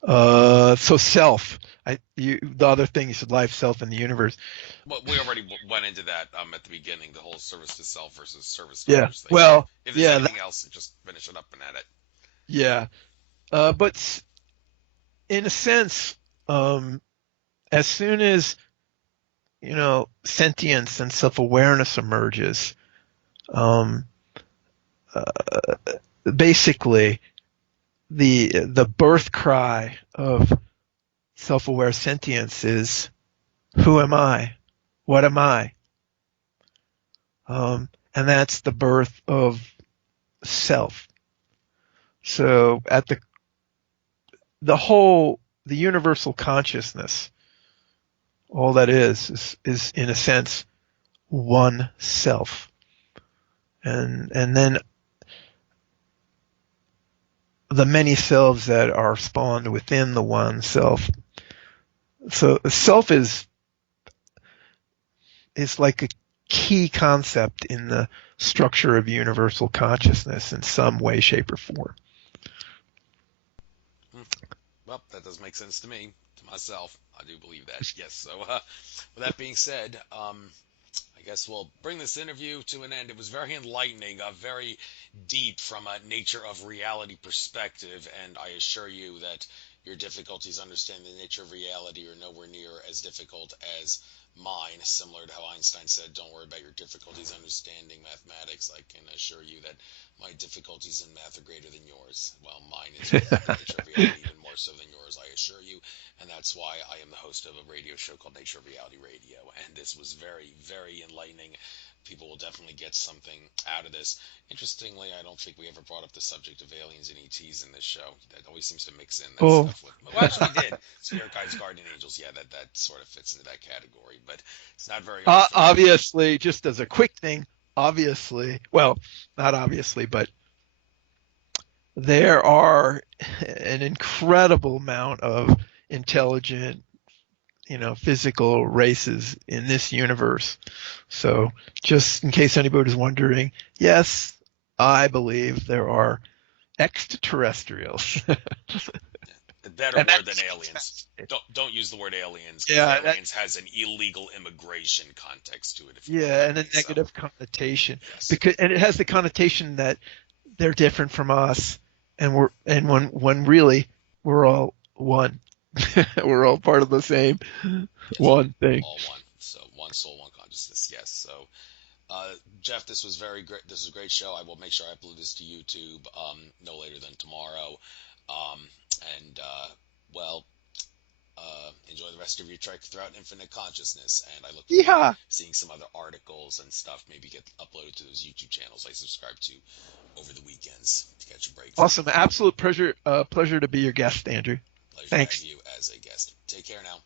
So self, the other thing you said, life, self, and the universe. well, we already went into that at the beginning, the whole service to self versus service to Yeah. others thing. So Well, if there's yeah, anything else, just finish it up and add it. yeah. But in a sense, as soon as sentience and self-awareness emerges, um, uh, basically the birth cry of self-aware sentience is, who am I? What am I? And that's the birth of self. So at the universal consciousness, all that is in a sense one self. And then the many selves that are spawned within the one self. So self is like a key concept in the structure of universal consciousness in some way, shape, or form. Hmm. Well, that does make sense to me, to myself. I do believe that. Yes. So, with that being said, I guess we'll bring this interview to an end. It was very enlightening, very deep from a nature of reality perspective, and I assure you that your difficulties understanding the nature of reality are nowhere near as difficult as mine. Similar to how Einstein said, don't worry about your difficulties understanding mathematics. I can assure you that my difficulties in math are greater than yours. Well, mine is with the nature of reality even more so than yours, I assure you. And that's why I am the host of a radio show called Nature of Reality Radio. And this was very, very enlightening. People will definitely get something out of this. Interestingly, I don't think we ever brought up the subject of aliens and ETs in this show. That always seems to mix in that Oh, stuff with. Well, actually, we did. Spirit guides, guardian angels. Yeah, that sort of fits into that category. But it's not very often. obviously, just as a quick thing, obviously, well, not obviously, but there are an incredible amount of intelligent, physical races in this universe. So just in case anybody's wondering, yes, I believe there are extraterrestrials. A better And word than that's aliens. Don't use the word aliens because yeah, aliens has an illegal immigration context to it. If you know what yeah, I and a mean. So negative connotation yes, because and it has the connotation that they're different from us, and when really we're all one. We're all part of the same yes, one thing. all one. So one soul, one consciousness. Yes. So Jeff, this was very great. This is a great show. I will make sure I upload this to YouTube no later than tomorrow. Um, and well, enjoy the rest of your trek throughout infinite consciousness. And I look forward to Yeah, seeing some other articles and stuff maybe get uploaded to those YouTube channels I subscribe to over the weekends to catch a break from awesome, absolute pleasure to be your guest, Andrew. pleasure to have Thanks. you as a guest. Take care now.